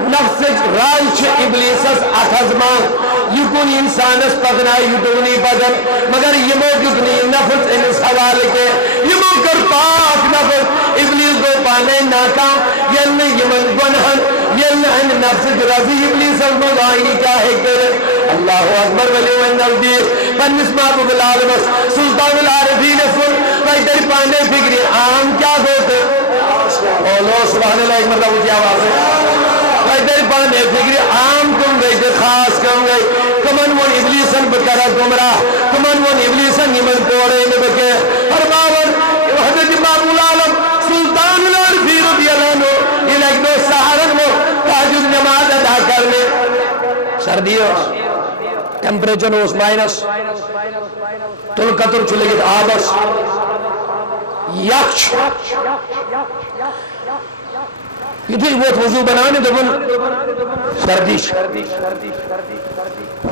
نفس رائی چھ ابلیسس اتھزمان یکن انسانس پدنائی یدونی بدن مگر یمو کتنی نفس انس حوالے کے یمو کر پاک نفس ابلیس کو پانے ناکام یلن یمن گناہن یلن ان نفس رضی ابلیس المضائی کیا ہے کرے اللہ اکبر ولی و نبیر پنس محبوب العالمس سلطان العارفین سن بھائی تری پانے فکری عام کیا ہوتے اولو سبحان اللہ ایک مرتبہ اچھی آواز ہے بھائی تری پانے فکری عام کم گئی تھے خاص کم گئی کمن ون ابلیسن بکرہ گمراہ کمن ون ابلیسن یمن کوڑے نبکے فرماون حضرت محبوب العالم سلطان العارفین رضی اللہ عنہ الگ دو سہارن وہ تحجد نماز ادا کرنے سردی ہو ٹیمپریچر اس مائنس تل قطر چلے گئے آبس یکش یہ تھی وہ وضو بنانے دبن سردیش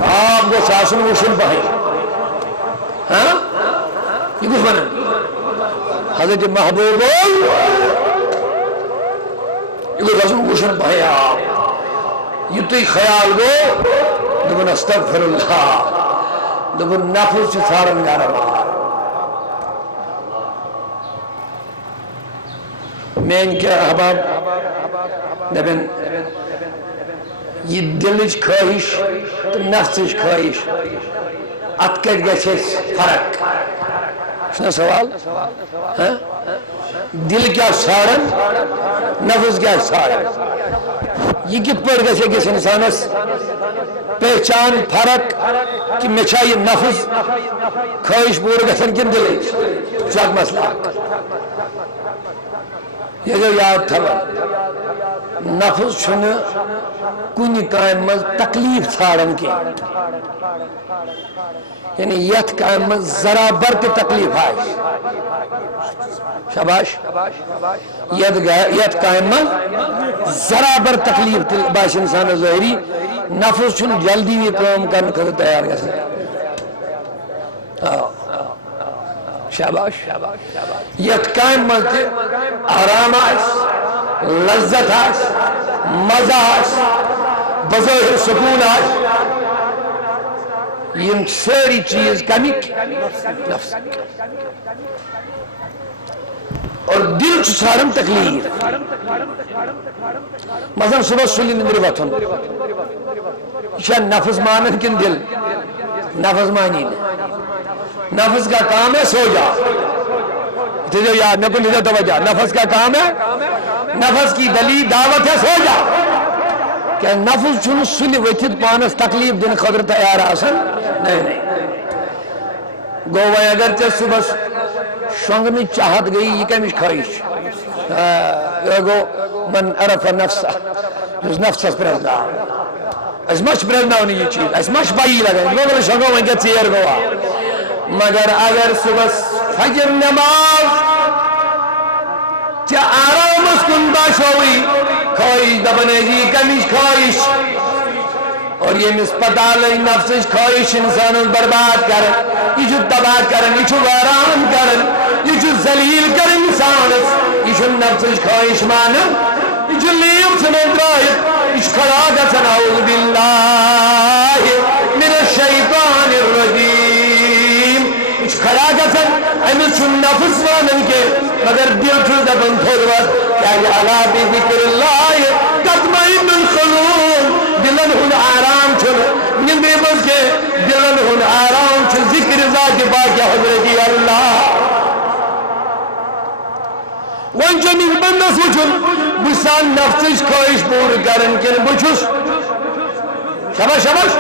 آپ کو ساسن وشن پہے ہاں یہ کچھ بنا حضرت محبوب یہ کچھ ساسن وشن پہے آپ یہ تھی خیال گو دبن استغفر اللہ دبن نفس سے سارن گارا میں ان کے احباب دبن یہ دلچ خواہش تو نفسش خواہش اتکٹ گیسیس فرق سنا سوال دل کیا سارن نفس کیا سارن یہ کت پر گیسے کس انسانس پہچان فرق کہ میں چاہیے نفس خواہش پور گسن کن دل چاک مسئلہ یہ جو یاد تھا نفس چھن کنی کام مز تکلیف ژھارن کی یعنی یت کام مز ذرا بر تہ تکلیف آئے شاباش یت کام مز ذرا بر تکلیف باش انسان ظاہری نفس چھن جلدی یہ کام کرنے خاطر تیار گژھان شاباش یت کام مز تہ آرام آس لذت آس مزہ آس بظاہر سکون آس یہ ساری چیز کمیک نفس اور دل ژھارن تکلیف مثلا صبح سلی نندر وتھن یہ نفس مانن کن دل نفس مانی نفس کا کام ہے سو جا جو یاد نہ کن دیجو توجہ نفس کا کام ہے نفس کی دلی دعوت ہے سو جا کہ نفس چھن سلی وتھت پانس تکلیف دن خاطر تیار آسن نہیں گو وے اگر ژے صبح شونگنی چاہت گئی یہ کمش خواہش یہ گو من عرف نفسہ جس نفسس پرزنا اس مچ پرزنا ہونی یہ چیز اس مچ بائی لگا لوگ شونگو وہیں کے چیر گوا مگر اگر صبح فجر نماز چا آرام اس کن باشوئی خواہش دبنے جی کمیش خواہش اور یہ مسپتال نفسش خواہش انسان برباد کرن یہ چھو تباہ کرن یہ چھو ویران کرن یہ چھو ذلیل کرن انسان یہ چھو نفسش خواہش مانن یہ چھو لیو سمیں درائیت یہ چھو کھڑا گسن اعوذ باللہ من الشیطان الرجیم یہ چھو کھڑا گسن امیل چھو نفس مانن کے مگر دل چھو دبن تھوڑ وقت کیا یہ علا بذکر اللہ تطمئن القلوب دلن ہن آرام چھو نندے بس کے دلن ہن آرام چھو ذکر ذات باقی حضرتی اللہ وانچہ نیز بندس وچھن بسان نفسش خواہش پور کرن کن بچھس شباش شباش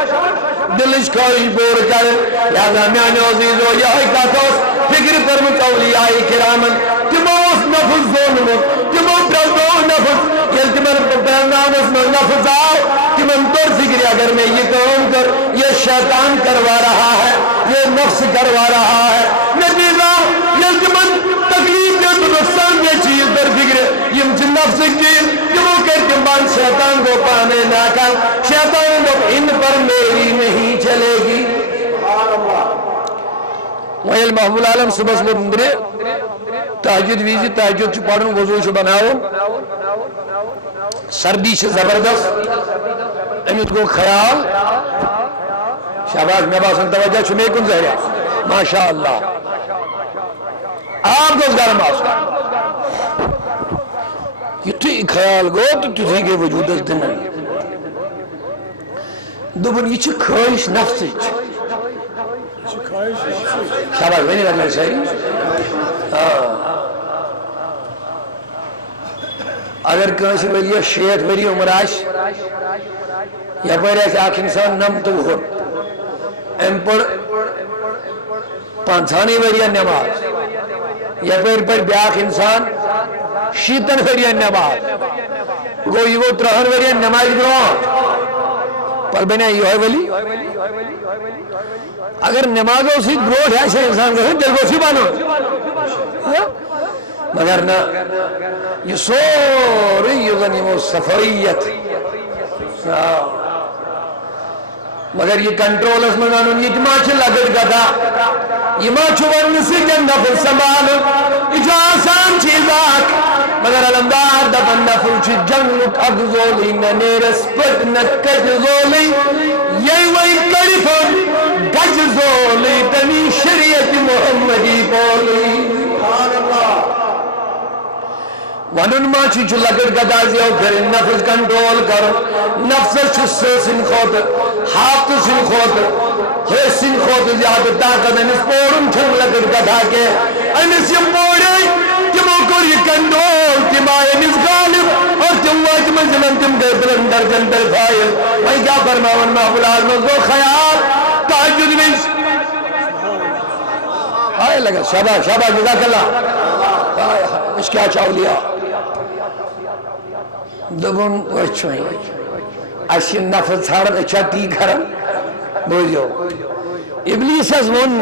دلش خواہش پور کرن لہذا میانے عزیزو یہ کاتوس فکر فرمت اولیاء کرامن تموس نفس ظلمت تمو پرزدو نفس یل تمن پرنامس میں نفس آؤ تمن طور فکری اگر میں یہ کام کر یہ شیطان کروا رہا ہے یہ نفس کروا رہا ہے نتیجہ یل تمن تکلیف دے تو نقصان یہ چیز پر فکر یہ نفس چیز تمو کر تمبان شیطان کو پانے نہ کر شیطان کو ان پر میری نہیں چلے گی وہیل محبول عالم صبح صبح اندرے تحجد ویزی تحجد چھ پڑھن وضوء چھ بناؤ سردی چھ زبردست امیت کو خیال شاباش میں باسن توجہ چھ میں کن زہرہ ماشاءاللہ آپ دوست گارم آسکا یہ تو خیال گو تو تھی کے وجود اس دن دوبن یہ چھ خواہش نفس شاباش میں نہیں رکھنا صحیح اگر کنسی ویلیہ شیٹ ویلی عمر آش یا پر ایسے آکھ انسان نم تو ہو ام پر پانچانی ویلیہ نماز یا پر بیاکھ انسان شیطن ویلیہ نماز گوئی وہ ترہن ویلیہ نماز گروان پر بنا یہ ہے ویلی اگر نمازوں سے گروڑ ہے سے انسان کہتے ہیں دل کو سی بانو مگر نہ یہ سوری یغنیم صفریت مگر یہ کنٹرول اس میں انہوں یہ ماچ لگت گدا یہ ماچ ورنسی جن نفل سنبھال یہ جو آسان چیز آک مگر علمدار دفن نفل چی جنگ اگزولی ننیرس پت نکج زولی یہ وہی کریفن گج زولی تنی شریعت محمدی بولی ونن ما چی چو لگت گدازی ہو پھر نفس کنٹرول کرو نفس چو سن خود ہاتھ سن خود سن خود زیادہ طاقت انس پورن چھن لگت گدا کے انس یہ پوڑے تمو کر یہ کنٹرول تم آئے انس غالب اور تم واج منزلن تم گئے بلندر جندر فائل وہی کیا فرماون محبول آزمز دو خیال تحجد میں آئے لگا شابہ شابہ جزاک اللہ اس کیا چاہو لیا دبن وچھویں اسی نفس ژھارن اچھا تی کرن بوزیو ابلیس اس ون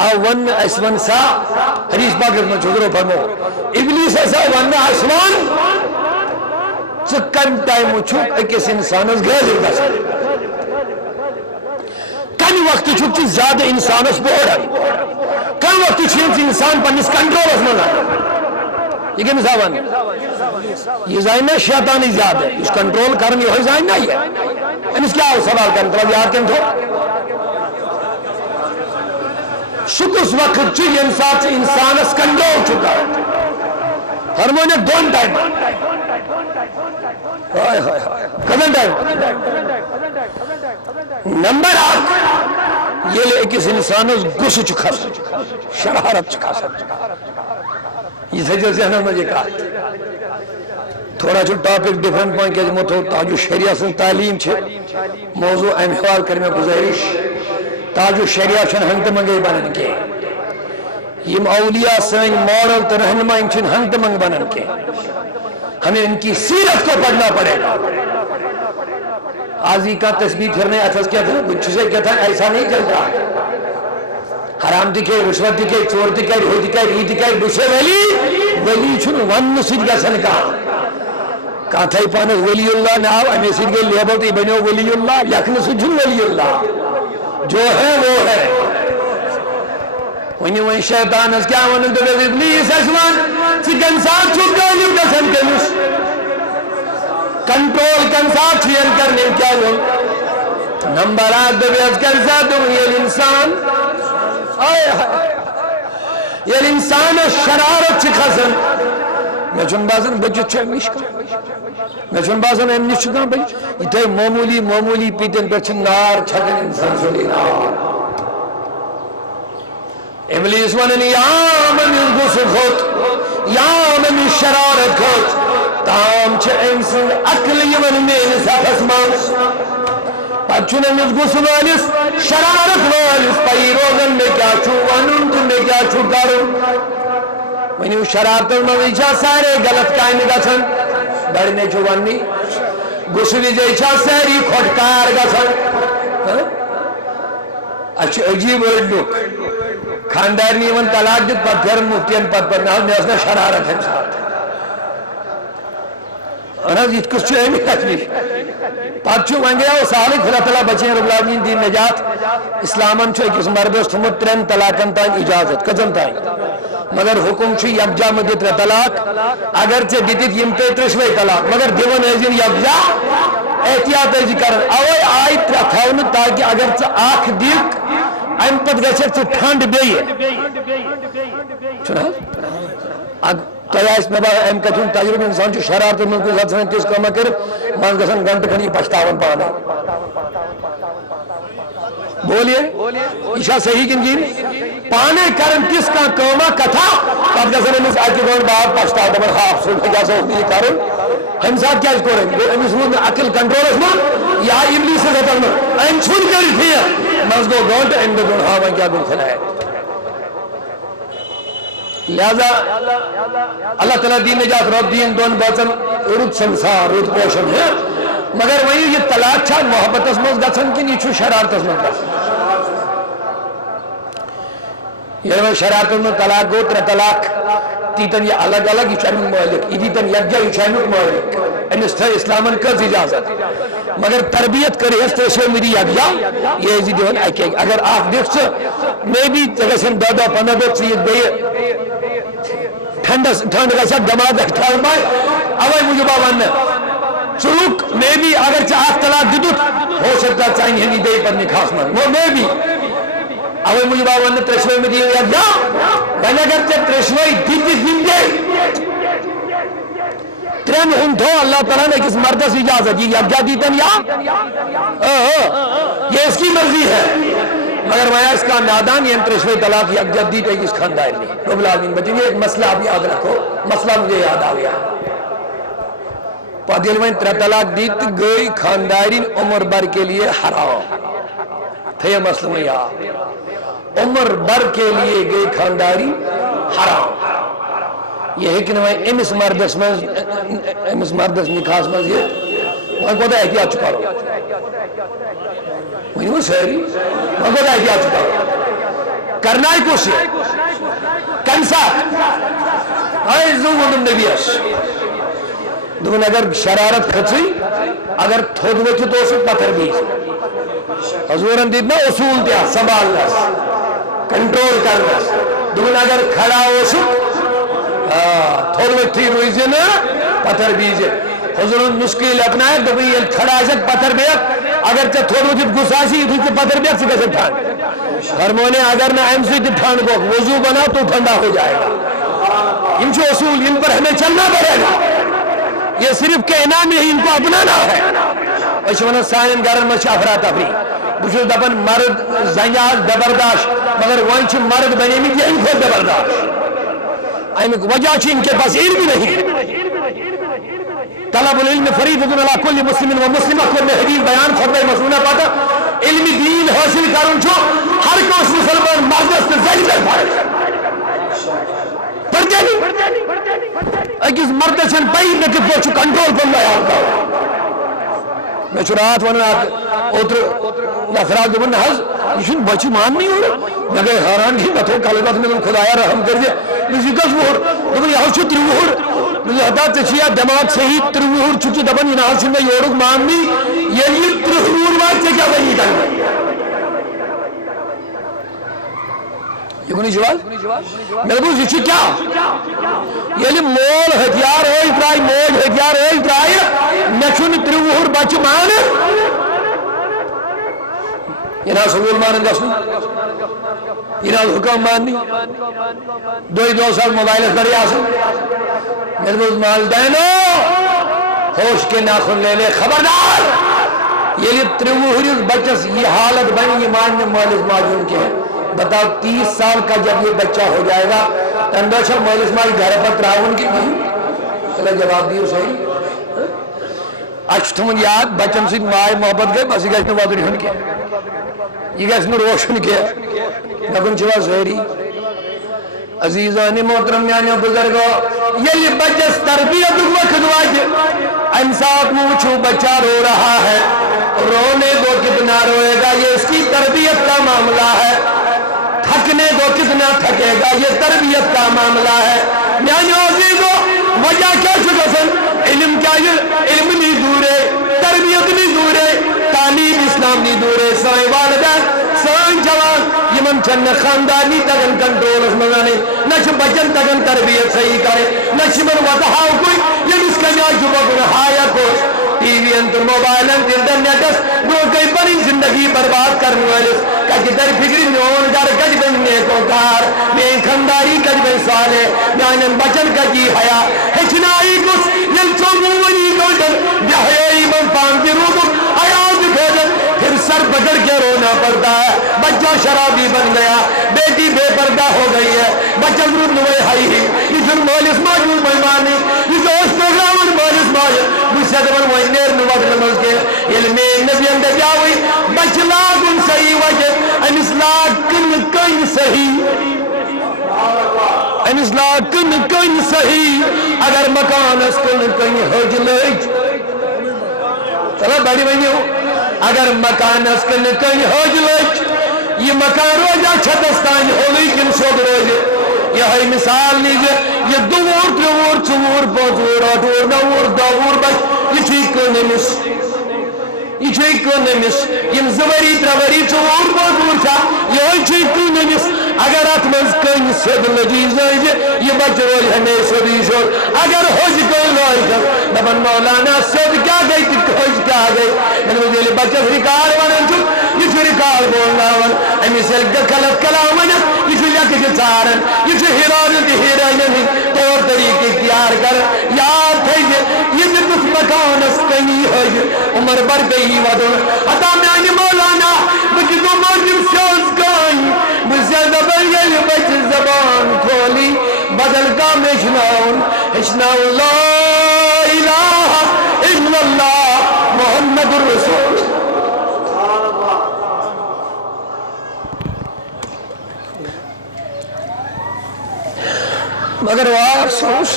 او ون اس ون سا حدیث پاک میں چھوڑو فرمو ابلیس اس ون اسمان چکن ٹائم چھک اکس انسانس غیر گژھان کم وقت چھک زیادہ انسانس بوڑان کم وقت چھک انسان پنس کنٹرولس من یہ کم ثابن یہ زائنہ شیطانی زیادہ اس کنٹرول کرن یہ زائنہ ہی ہے انس کیا ہو سوال کنٹرول یاد کن تھو شکس وقت چھ یم سات انسانس کنٹرول چکا فرمونے دون ٹائم کتن ٹائم نمبر 8 یہ لے اکس انسانس گس چکھس شرارت چکھس یہ سجل ذہن میں یہ کہا تھوڑا چھو ٹاپک ڈیفرنٹ پوائنٹ کہ متو تاج الشریعہ سن تعلیم چھے موضوع اہم حوال کرنے گزارش تاج الشریعہ چھن ہنگت منگے بنن کے یم اولیاء سن مورل تو رہنما چھن ہنگت منگ بنن کے ہمیں ان کی سیرت کو پڑھنا پڑے گا آزی کا تسبیح پھرنے اتھس کیا تھا کچھ سے کیا تھا ایسا نہیں چل رہا حرام دکھے رشوت دکھے چور دکھے روح دکھے ری دکھے بشے ولی چھن ون سید گسن کا کہا تھا پانس ولی اللہ ناو امی سید گئے لیبل تی بنیو ولی اللہ یکن سجن ولی اللہ جو ہے وہ ہے ونی شیطان اس کیا ونن دو ابلیس اسمان چکن ساتھ چھوٹ گئے گسن کنس کنٹرول کن ساتھ چھین کرنے کیا ہوں نمبر 8 دو بیز کر ساتھ ہوں یہ انسان یہ انسان شرارت چھ خسن میں چون بازن بچت چھے امنیش کا میں چون بازن امنیش چھکا بچت یہ تو معمولی پیتن پر چھن نار چھکن انسان سولی نار ابلیس وننی یا من الگس خود یا من شرارت خود تام چھے انسان اکل یمن میں ساتھ اسمان پچھنے میں گس والس شرارت والس پئی روزن میں کیا چھو ونن تم میں کیا چھو کرو ونی شرارت میں چھا سارے غلط کائن گژھن بڑنے چھو ونی گس ویجے چھا ساری کھٹکار گژھن اچھا عجیب لوک خاندار نہیں ون طلاق دت پت پھر مفتین پت پر نہ میں شرارت ہے ساتھ انا جیت کس چھو ایمی تکلیف پاک چھو ونگیا وہ سالی خدا تعالیٰ بچیں رب العالمین دین نجات اسلامن چھو ایک مربوس تھمت 3 طلاقن تائیں اجازت کزن تائیں مگر حکم چھو یکجا مدد 3 طلاق اگر چھے دیتیت یمتے 3 طلاق مگر دیون ایزین یکجا احتیاط ایزی کرن اوے آئی ترکھاؤن تاکہ اگر چھے آنکھ دیکھ ایم پت گچھر چھے ٹھنڈ بیئے چھنا تو اس میں ایم کا چون تجربہ انسان جو شرارت میں کوئی ذات سنیں تیس کام کر مان گسن گھنٹ کھنی پشتاون پانا بولیے عشاء صحیح کن جی پانے کرن کس کا کاما کتھا تب گسن امیس آج کی گون باہر پشتاو دمن خواب سن کے جاسا ہوتی ہے کارن ہم ساتھ کیا اس کو رہیں گے امیس میں عقل کنٹرول اس میں یا ابلیس سے زیادہ میں ایم چھن کر تھی مزگو گونٹ ایم دے گون ہاں کیا گون کھلا ہے لہذا اللہ تعالیٰ دین نجات رب دین دون بچن رد سنسار رد پوشن ہے مگر وہی یہ طلاق چھا محبت اس مز گھن کی نیچو شرارت اس مز گھن یہ میں شرارت اس مز طلاق گو 3 طلاق تیتن یہ الگ الگ یہ چاہنک مولک ایدیتن یکجا یہ چاہنک مولک انستہ اسلامن کز اجازت مگر تربیت کرے اس طرح سے میری یکجا یہ ایزی دیون ایک اگر آپ دیکھ سے میں بھی جگہ سے 10-15 دو چیز گئے ٹھنڈ کا ساتھ دماغ اٹھاؤ مائے اوائی مجھے باوان نے چلوک میں بھی اگر چاہت طلاق دیدت ہو سکتا چاہیں ہنی دے پر نکھاس من وہ میں بھی اوائی مجھے باوان نے ترشوئی میں دیئے یا میں نے اگر ترشوئی دیتی زندے 3 ہندھو اللہ تعالیٰ نے کس مردہ سے اجازت یہ یکجا دیتن یا یہ اس کی مرضی ہے مگر میں اس کا نادان یہ ترشوئی طلاق یکجا دیتے اس خاندار نہیں رب العالمین بچیں ایک مسئلہ آپ یاد رکھو مسئلہ مجھے یاد آگیا پادیل میں 3 طلاق دیت گئی خاندارین عمر بر کے لیے حرام تھے یہ مسئلہ میں یاد عمر بر کے لیے گئی خانداری حرام یہ ہے کہ امس مردس نکاح مز یہ وہاں کو احتیاط کرو ونو ساری وہاں کو احتیاط کرو کرنا کس کم سات وونم نبیس دن اگر شرارت کھچی اگر تھوڑ ورتھت پتھر بیس حضورن دیت نا اصول تہ سنبھالنس کنٹرول کرنس دن اگر کھڑا تھوڑ ورتھی روز نا پتھر بیز حضور مشکل اپنائے دبی یل کھڑا آسک پتھر بیک اگر ژے تھوڑ ورتھت گساسی یہ پتھر بیک ژٕ گژھِ ٹھنڈ فرمونے اگر نہ امہ سۭتۍ ٹھنڈ گو وضو بنا تو ٹھنڈا ہو جائے گا یہ اصول ان پر ہمیں چلنا پڑے گا یہ صرف کہنا میں ہی ان کو اپنانا ہے ونان سان گھرن مجھ افراتفری بہت دپان مرد زنہِ بے برداشت مگر ون مرد بنے یہ کھوت بے برداشت امیک وجہ ان کے پاس علم نہیں طلب العلم فریضۃ علی کل مسلم و مسلمہ کو میں حدیث بیان خطبہ مسنونہ پاتا علم دین حاصل کرن چھو ہر کوس مسلمان مردس تو زنی پر پڑھتے نہیں اکس مردس چھن پائی نہ کہ وہ کنٹرول پن بیان کرو میں رات ونان اوتر نفرات دپان حض یہ بچہ ماننی میں گئی حیران کہ بتو کل بات میں خدایا رحم کر دے یہ کس وہر دپان یہ 3 وہر ہدا ٹھیا دماغ صحیح 3 وہر چھ دپان یہ نہ میں یورک ماننی یہ 3 وہر وات کیا بنی کرنا یہ کونی جواب میں بوز یہ کیا یعنی مول ہتھیار ہوئی ترائی موج ہتھیار ہوئی ترائی نچن 3 وہر بچہ مان یہ نہ سکول مانن گھن یہ نہ حکم ماننی دو سال موبائل کری آسن میرے بوز والدینو ہوش کے ناخن لے لے خبردار یہ 3 وہر بچس یہ حالت بنی یہ ماننے مالک ماجون کے ہیں بتاؤ 30 سال کا جب یہ بچہ ہو جائے گا تندوشا مولس مائی گھر پر تراؤن کی نہیں چلے جواب دیو صحیح اچھتمن یاد بچن سے مائی محبت گئے بس یہ گھر وادری ہن کیا یہ گھر روشن کیا نکن چوا زہری عزیزانی محترم یعنی بزرگو یہ بچس تربیت وقت واجہ انسات موچو بچہ رو رہا ہے رونے کو کتنا روئے گا یہ اس کی تربیت کا معاملہ ہے تھکنے کو کتنا تھکے گا یہ تربیت کا معاملہ ہے میانی عزیزو وجہ کیا چھکسن علم کیا علم نہیں دورے تربیت نہیں دورے تعلیم اسلام نہیں دورے سائیں والدین سائیں جوان یہ من چند خاندانی تگن کنٹرول اس مزانے نچ بچن تگن تربیت صحیح کرے نچ من وضحاؤ کوئی یہ اس کا جائے جبا گنہایا کوئی ٹی وی انتر موبائل انتر انٹرنیٹس دو کئی بڑی زندگی برباد کرنے والے کچھ در فکری نون گر کچھ بن نیکو کار میں خنداری کچھ بن سالے میں بچن کچھ حیا ہچنائی کس یلچو مونی گوڑن بہیائی من پانتی روکم حیات بھیجن پھر سر پکڑ کے رونا پڑتا ہے بچہ شرابی بن گیا بیٹی بے پردہ ہو گئی ہے بچہ ضرور نوے ہائی ہی یہ پھر مولس ماجون مہمانی یہ جو اس پروگرام مولس ماجون مجھ سے دبن وہ نیر نوات نمز کے علمی نبی اندر جاوئی بچ لاغن صحیح وجہ امس لاغن کن صحیح امس لاغن کن صحیح اگر مکان اس کن حج لج چلو بڑی بنی ہو اگر مکان اس کن حج لج یہ مکان روجہ چھتستان ہوئی کن شد روجہ یہ ہے مثال لیجئے یہ 2 وور 3 وور 4 وور 5 وور 8 وور 9 وور 10 وور بچ یہ چیز کو نمس یہ چیز کو نمس یہ زوری 3 وری 4 وور 5 وور تھا یہ چیز کو نمس اگر اتمنز کن سد لجیز ہے یہ بچ روج ہمیں سدی شد اگر حج کن لوئی کر نبن مولانا سد کیا گئی تک حج کیا گئی میں نے مجھے بچہ ریکار ونن چھو یہ چھو ریکار بولنا ون امی سلگ کلت کلامن یہ چھو یک جتارن یہ چھو ہیران کی ہیران طور طریقے اختیار کر یاد ہے یہ دکھ مکان اس کنی حج عمر بر گئی ودن عطا میں آنی مولانا بکی دو موجب سوز گئی مجھے دبن یہ بچ زبان کھولی بدل کا مشناؤن اشناؤن لا الہ الا اللہ محمد الرسول مگر افسوس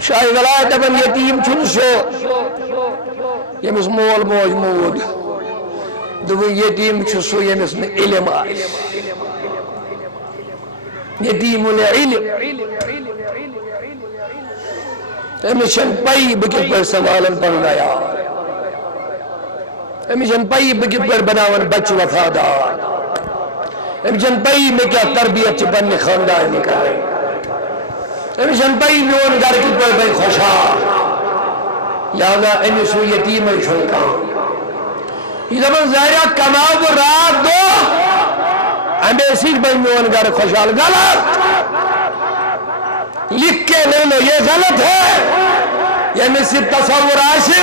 شاہ ولایت دپن یتیم چھن سو یمس مول موج مود دو یتیم چھ سو یمس نہ علم آس یتیم العلم امس چھن پائی بہ کت پہ سنبھالن پنن عیال امس چھن پائی بہ کت پہ بناون بچہ وفادار امس چھن پائی میں کیا تربیت چھ پنہ خاندان کریں امس چھن پائی میون گھر کت پہ بہ خوشحال لہذا امس ہو یتیم چھن کام یہ دپن ظاہرہ کماؤ بہ رات دو امے سۭتۍ بن میون گھر خوشحال غلط لکھ کے لے لو یہ غلط ہے یمس یہ تصور آسہ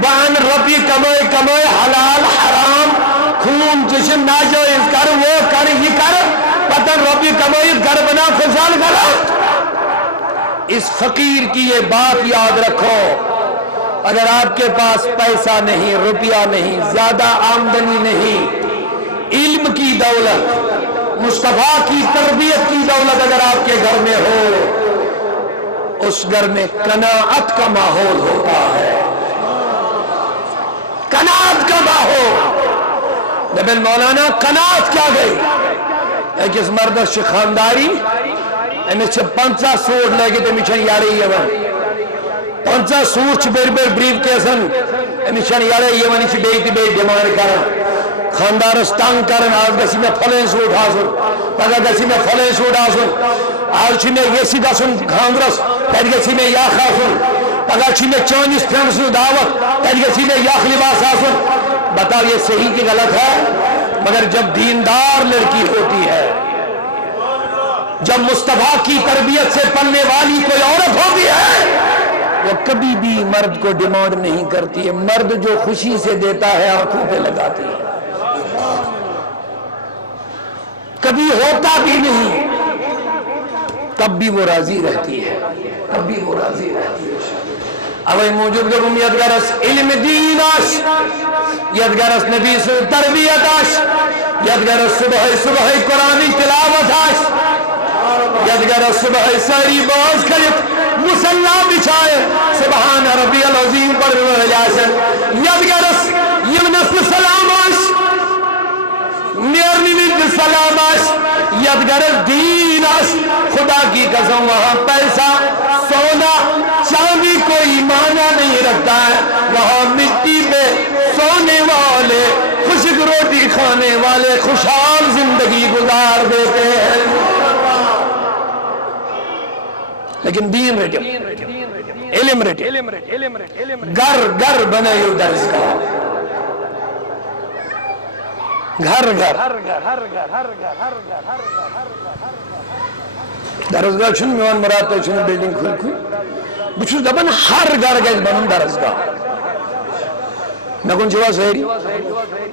بہ ان رۄپیہِ کمائے حلال حرام خون چشم ناجائز کر وہ کر یہ کر پتہ رۄپیہِ کمائیت گھر بنا خوشحال غلط اس فقیر کی یہ بات یاد رکھو اگر آپ کے پاس پیسہ نہیں روپیہ نہیں زیادہ آمدنی نہیں علم کی دولت مصطفیٰ کی تربیت کی دولت اگر آپ کے گھر میں ہو اس گھر میں قناعت کا ماحول ہوتا ہے قناعت کا ماحول دبن مولانا قناعت کیا گئی ایک اس مردس چھ خانداری امس چھ 50 سوٹ لگے تمس چھن یارے یوان 50 سوٹ چھ بڑ بڑ بریف کیسن امس چھن یارے یوان چھ بیت ڈیمانڈ کران خاندارس تنگ کرن آج گسی میں فلین سوٹ حاصل پگہ گسی میں فلین سوٹ حاصل آج چھ میں ویسی گسن خاندرس تت گسی میں یخ آسن پگہ چھ میں چانس فرینڈ سن دعوت تت گسی میں یخ لباس آسن بتاؤ یہ صحیح کی غلط ہے مگر جب دیندار لڑکی ہوتی ہے جب مصطفیٰ کی تربیت سے پلنے والی کوئی عورت ہوتی ہے وہ کبھی بھی مرد کو ڈیمانڈ نہیں کرتی ہے مرد جو خوشی سے دیتا ہے آنکھوں پہ لگاتی ہے کبھی ہوتا بھی نہیں تب بھی وہ راضی رہتی ہے اوے موجود گم یدگرس علم دین آش یدگرس نبی سے تربیت آش یدگرس صبح قرآن تلاوت آش یدگرس صبح ساری باز کرت مسلح بچھائے سبحان ربی العظیم پر جاسن یدگرس یم نسل سلام آش نیرنی سلام آش یدگرس دین آش خدا کی قسم وہاں پیسہ سونا چاندی کوئی معنی نہیں رکھتا ہے وہاں مٹی پہ سونے والے خشک روٹی کھانے والے خوشحال زندگی گزار دیتے ہیں لیکن دین رٹے علم رٹے گھر بنے درسگاہ گھر درسگاہ چھن میون مراد تو چھن بلڈنگ کھل بچھو دبن ہر گھر گیس بنن درسگاہ میں کن چھوا سہری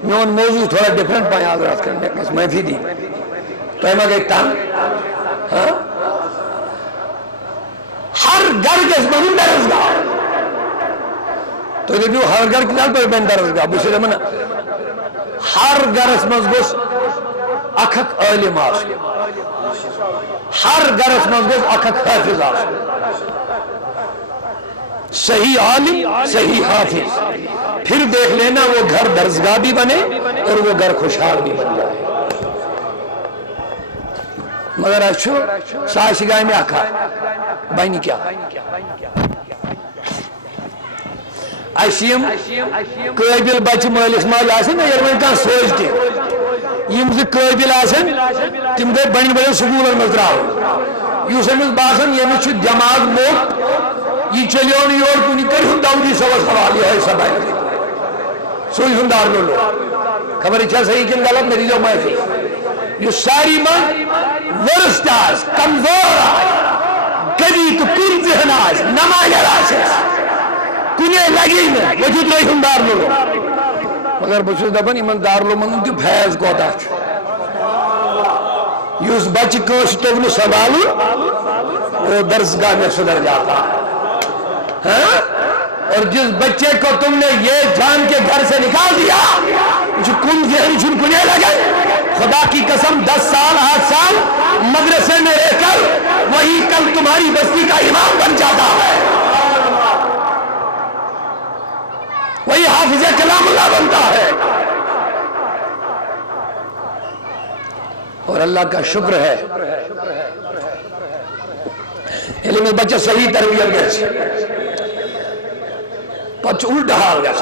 میون موضوع تھوڑا ڈیفرنٹ پائیں حضرات کرنے کس محفی دی تو ایمہ گئی تان ہر گھر گیس بنن درسگاہ تو دیکھو ہر گھر کی نال پر بین درسگاہ بچھو دبن ہر گھر اس مزگوس اکھک عالم آس ہر گھر اس مزگوس اکھک حافظ آس صحیح عالم صحیح حافظ پھر دیکھ لینا وہ گھر درسگاہ بھی بنے اور وہ گھر خوشحال بھی بن جائے مگر اچھو ساش گائے میں آکھا بائنی کیا اشیم قابل بچ مالس ماج آسن نا یار کان سوچ تہ یم زٕ قابل آسن تم گئی بڑی بڑی سکولن مز درٛاو یُس أمِس باسان ییٚمِس چھُ دٮ۪ماغ موٚٹ یہ چلیو نہٕ یور کُنہِ کٔرۍہُن داودی صٲبس حوالہٕ یِہوٚے سبق سُے ہُنٛد دارالعلوم خبر چھا صحیح کِنہٕ غلط مےٚ دیٖزیو معٲفی یُس ساری منٛز ورسٹ آسہِ کمزور آسہِ کبھی تو کُن ذہن آسہِ نمایَر آسٮ۪س کُنے لگی نہٕ وۄنۍ ترٛٲیہُن دارالعلوم مگر بہٕ چھُس دپان یِمن دارالعلومن ہُنٛد تہِ فیض کوتاہ چھُ یُس بچہ کٲنٛسہِ توٚگ نہٕ سنبھالُن وہ درسگاہ میں سدھر جاتا ہے اور جس بچے کو تم نے یہ جان کے گھر سے نکال دیا کن ذہن چھن کنے لگے. خدا کی قسم 10 سال 8 سال مدرسے میں رہ کر وہی کل تمہاری بستی کا امام بن جاتا ہے, وہی حافظ کلام اللہ بنتا ہے. اور اللہ کا شکر ہے علم بچے صحیح تربیت گئے بچ الٹا حال گئے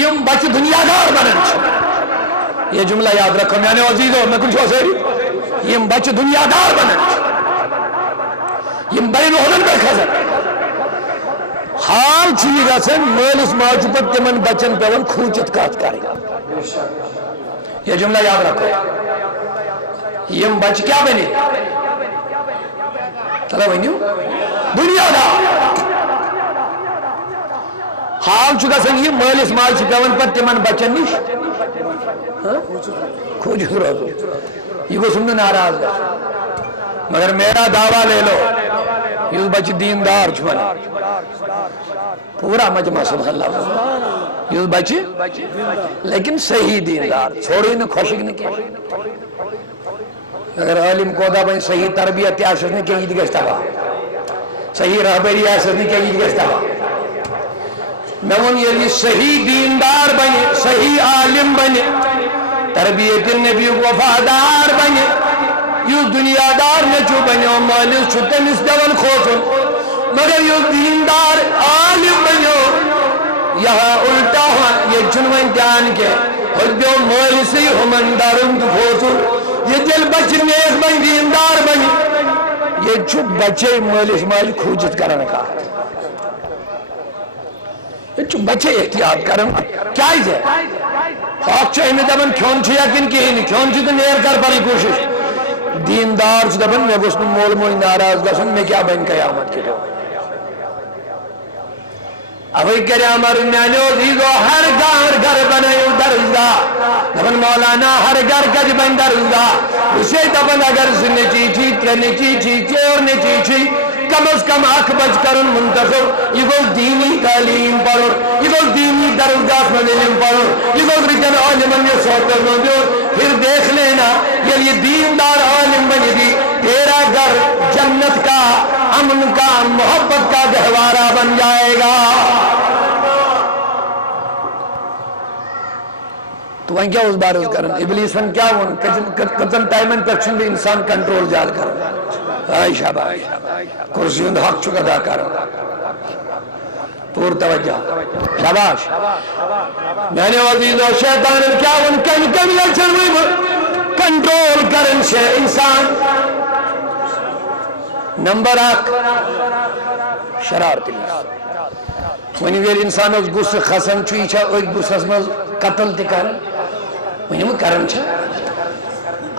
یم بچ دنیا دار بنن. یہ جملہ یاد رکھو میں نے عزیزو میں کچھ ہو سکتی یم بچ دنیا دار بنن یم بین ہونن پر کھزن. حال چیز گژھن مالس ماجہ پتہ تمن بچن پیون کھوچت کت کریں. یہ جملہ یاد رکھو یم بچ کیا بنے چلو ونیو دنیا دار. حال چھ گژھن یہ مالس ماجہ پیون پتہ تمن بچن نش کھوجت روزو. یہ گوس نہ ناراض گژھن مگر میرا دعویٰ لے لو یہ بچ دیندار چھ بنان پورا مجمع سبحان اللہ یہ بچے لیکن صحیح دیندار چھوڑی نہ خوشک نہ کی. اگر عالم کودا بن صحیح تربیت آسس نہ کی یہ گژھِ تباہ, صحیح رہبری آسس نہ کی یہ گژھِ تباہ. میں ون یہ صحیح دیندار بنے صحیح عالم بنے تربیت نبی وفادار بنے یہ دنیا دار نچو بنو مالس چھ تمس دون کھوچن مگر یہ دیندار عالم بنو یہاں الٹا یہ چنون دھیان کے ہو مالسی ہمن درم تو کھوچن. یہ دل بچ نیک بن دیندار بن یہ چھ بچے مالس ماج کھوجت کرن کا یہ چھ بچے احتیاط کرن کیا ہے حق چھ ہمیں دبن کھون چھ یقین کہیں کھون چھ تو نیر کر پڑی کوشش. دیندار چھ دبن میں گوشت مول موئی ناراض گژھن میں کیا بن قیامت کے دو. ابھی کرے امر میانو عزیزو ہر گھر بنائیو درزگاہ دبن مولانا ہر گھر گج بن درزگاہ اسے دبن اگر زنچی چی ترنچی چی چور نچی چی کم از کم اخ بچ کرن منتخب یہ گو دینی تعلیم پڑھو یہ گو دینی درزگاہ میں علم پڑھو یہ گو رکن عالم یہ سوتر میں دو پھر دیکھ لینا یہ دیندار عالم بنی دی تیرا گھر جنت کا امن کا محبت کا گہوارہ بن جائے گا. تو وہیں کیا اس بار اس کرن ابلیسن کیا ون کتن ٹائمن پر چھن بھی انسان کنٹرول جال کرن آئی شاباش کرسی اند حق چکا دا کرن پور توجہ شاباش. میں نے عزیزو شیطان کیا ون کم لچن ہوئی کنٹرول کرن سے انسان. نمبر 1 شرارت ونی ویل انسان اس گس خسن چھ یہ گسس مز قتل تہ کر ونی کرن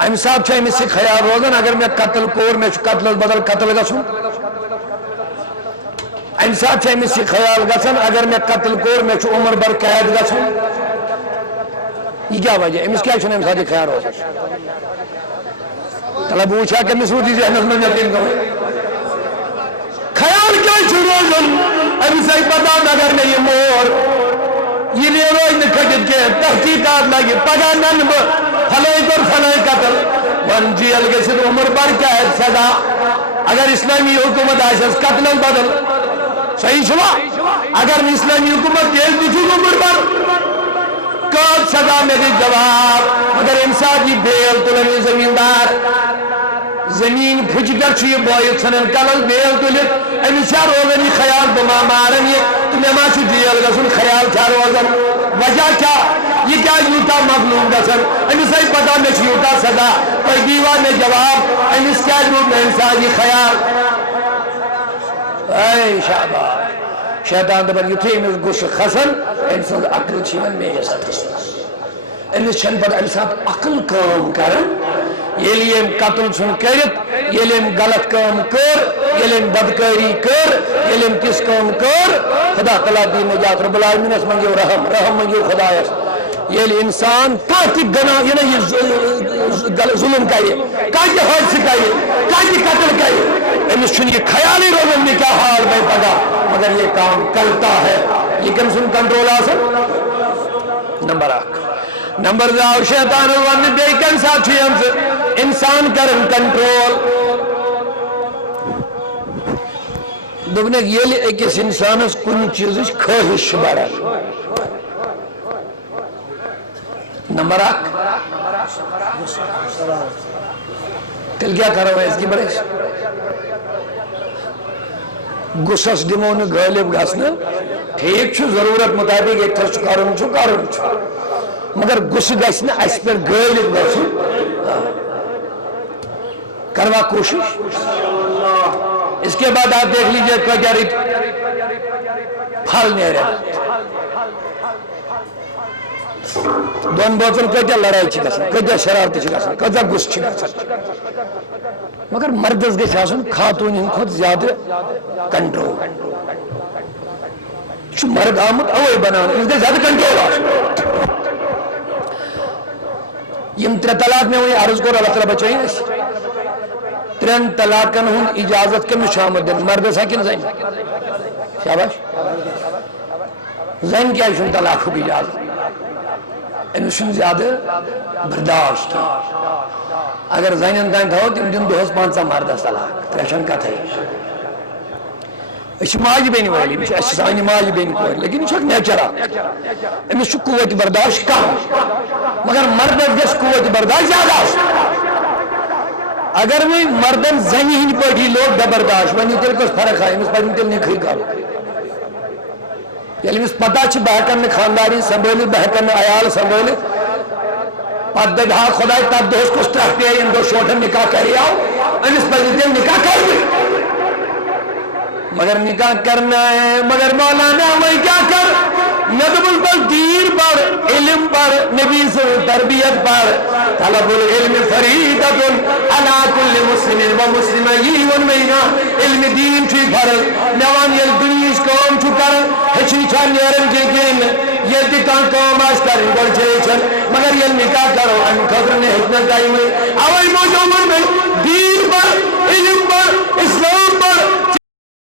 ام سات امس سے خیال روزان اگر میں قتل کور میں قتل بدل قتل گھن ام سات امس سے خیال گھن اگر میں قتل کور میں عمر بر قید گھن. یہ کیا وجہ امس کیا ام سات خیال روزان طلب وچھا کہ مسعودی ذہن میں یقین کرو خیال کیا روزن ابھی سے پتا اگر میں یہ مور یہ لے روز کھٹت کے تحقیقات لگی پگہ نن فلائی کر فلائی قتل ون جیل گژھت عمر بر قید سزا اگر اسلامی حکومت آسس قتل بدل صحیح چھوا اگر اسلامی حکومت جیل دکھو عمر بر قید سزا میں دی جواب مگر انسان یہ بیل تلنی زمیندار زمین پھچ کر چھ یہ بوئے ژھنن کلس بیل تلت امس چھا روزن یہ خیال بما مارن یہ تو مے ما چھ جیل گژھن خیال چھا روزن وجہ کیا یہ کیا یوتا مظلوم گژھن امس ہے پتہ مے چھ یوتا سزا کوئی دیوا میں جواب امس کیا روز میں انسان یہ خیال اے شاباش شیطان دبن یتھے امس گس کھسن انسان عقل چھن میں ساتھ امس چھن پتہ انسان عقل کام کرن یہ قتل چھن کرت یہ غلط کام کر یہ بدکاری کر یہ کس کام کر خدا تعالیٰ دی نجات رب العالمین اس منگیو رحم منگیو خدایس یہ انسان کاتی گناہ یہ ظلم کائے کاتی حادث کائے کاتی قتل کائے امس چھن یہ خیالی روزن میں کیا حال میں پگا مگر یہ کام کرتا ہے یہ کم سن کنٹرول آسن نمبر 1 نمبر 2 شیطان ون بے کن ساتھ انسان کرن کنٹرول دبنے یہ اکس انسانس کن چیز خواہش بڑھان نمبر 1 تیل کیا کرو اس کی بڑے غصص دمو نا غالب گھسنا ٹھیک چھو ضرورت مطابق ایک تھر کرن چھو مگر غصہ گھس نا اس پر غالب گھسو کروا کوشش اس کے بعد آپ دیکھ لیجئے کیا پھل نہیں رہے دون بوتن کتیا لڑائی چھ گژھان کتیا شرارت چھ گژھان کتیا غصہ چھ گژھان مگر مردس گژھِ آسُن خاتون ہند کھۄتہٕ زیادٕ کنٹرول چھ مرد آمت اوے بنان اس گژھِ زیادٕ کنٹرول آسُن یم 3 طلاق میں وہی عرض کور اللہ تعالیٰ بچائیں اس 3 طلاقن ہند اجازت کمس چھ آمد دن مردس کن زن شاباش زن کیا چھُنہٕ طلاقُک اجازت أمس چھُنہٕ زیادٕ برداشت کینٛہہ اگر زنین تام تھاوو تم دن دۄہس 5 مردس طلاق ترٛےٚ چھنہٕ کتھے أسۍ چھِ ماجہِ بیٚنہِ وٲلۍ أسۍ چھِ سانہِ ماجہِ بیٚنہِ کورِ لیکن یہ چھُ اکھ نیچر اکھ أمس چھُ قوت برداشت کم مگر مردس گژھِ قوت برداشت زیادٕ آسُن اگر وۄنۍ مردن زنہِ ہٕنٛدۍ پٲٹھی لوگ بے برداشت وۄنۍ تیٚلہِ کۄس فرق آیہِ أمس پزِ تیٚلہِ نِکہٕے کرُن ییٚلہِ أمِس پتہ چھِ بہٕ ہٮ۪کن نہٕ خاندارٕنۍ سنبھٲلِتھ بہٕ ہٮ۪کن نہٕ عیال سنبھٲلِتھ پتہٕ دپہِ ہا خۄداے تتھ دۄہس کُس ٹرٛکھ پیٚیہِ ییٚمہِ دۄہ شونٛٹھن نکاح کریاو أمِس پزِ تیٚلہِ نکاح کرُن مگر نکاح کرنا ہے مگر مولانا وہی کیا کر ندبل پر دیر پر علم پر نبی سے تربیت پر طلب العلم فریضۃ علی کل مسلم و مسلمہ یہ مینا علم دین چھ فرض نوان یل دنیاش کام چھ کرن ہچنی چھان نیرن کے گین یہ تہ کان کام آس کرن گل چھن مگر یل نکاح کرو ان خاطر نے ہتنا ٹائم اوے موجود میں دین پر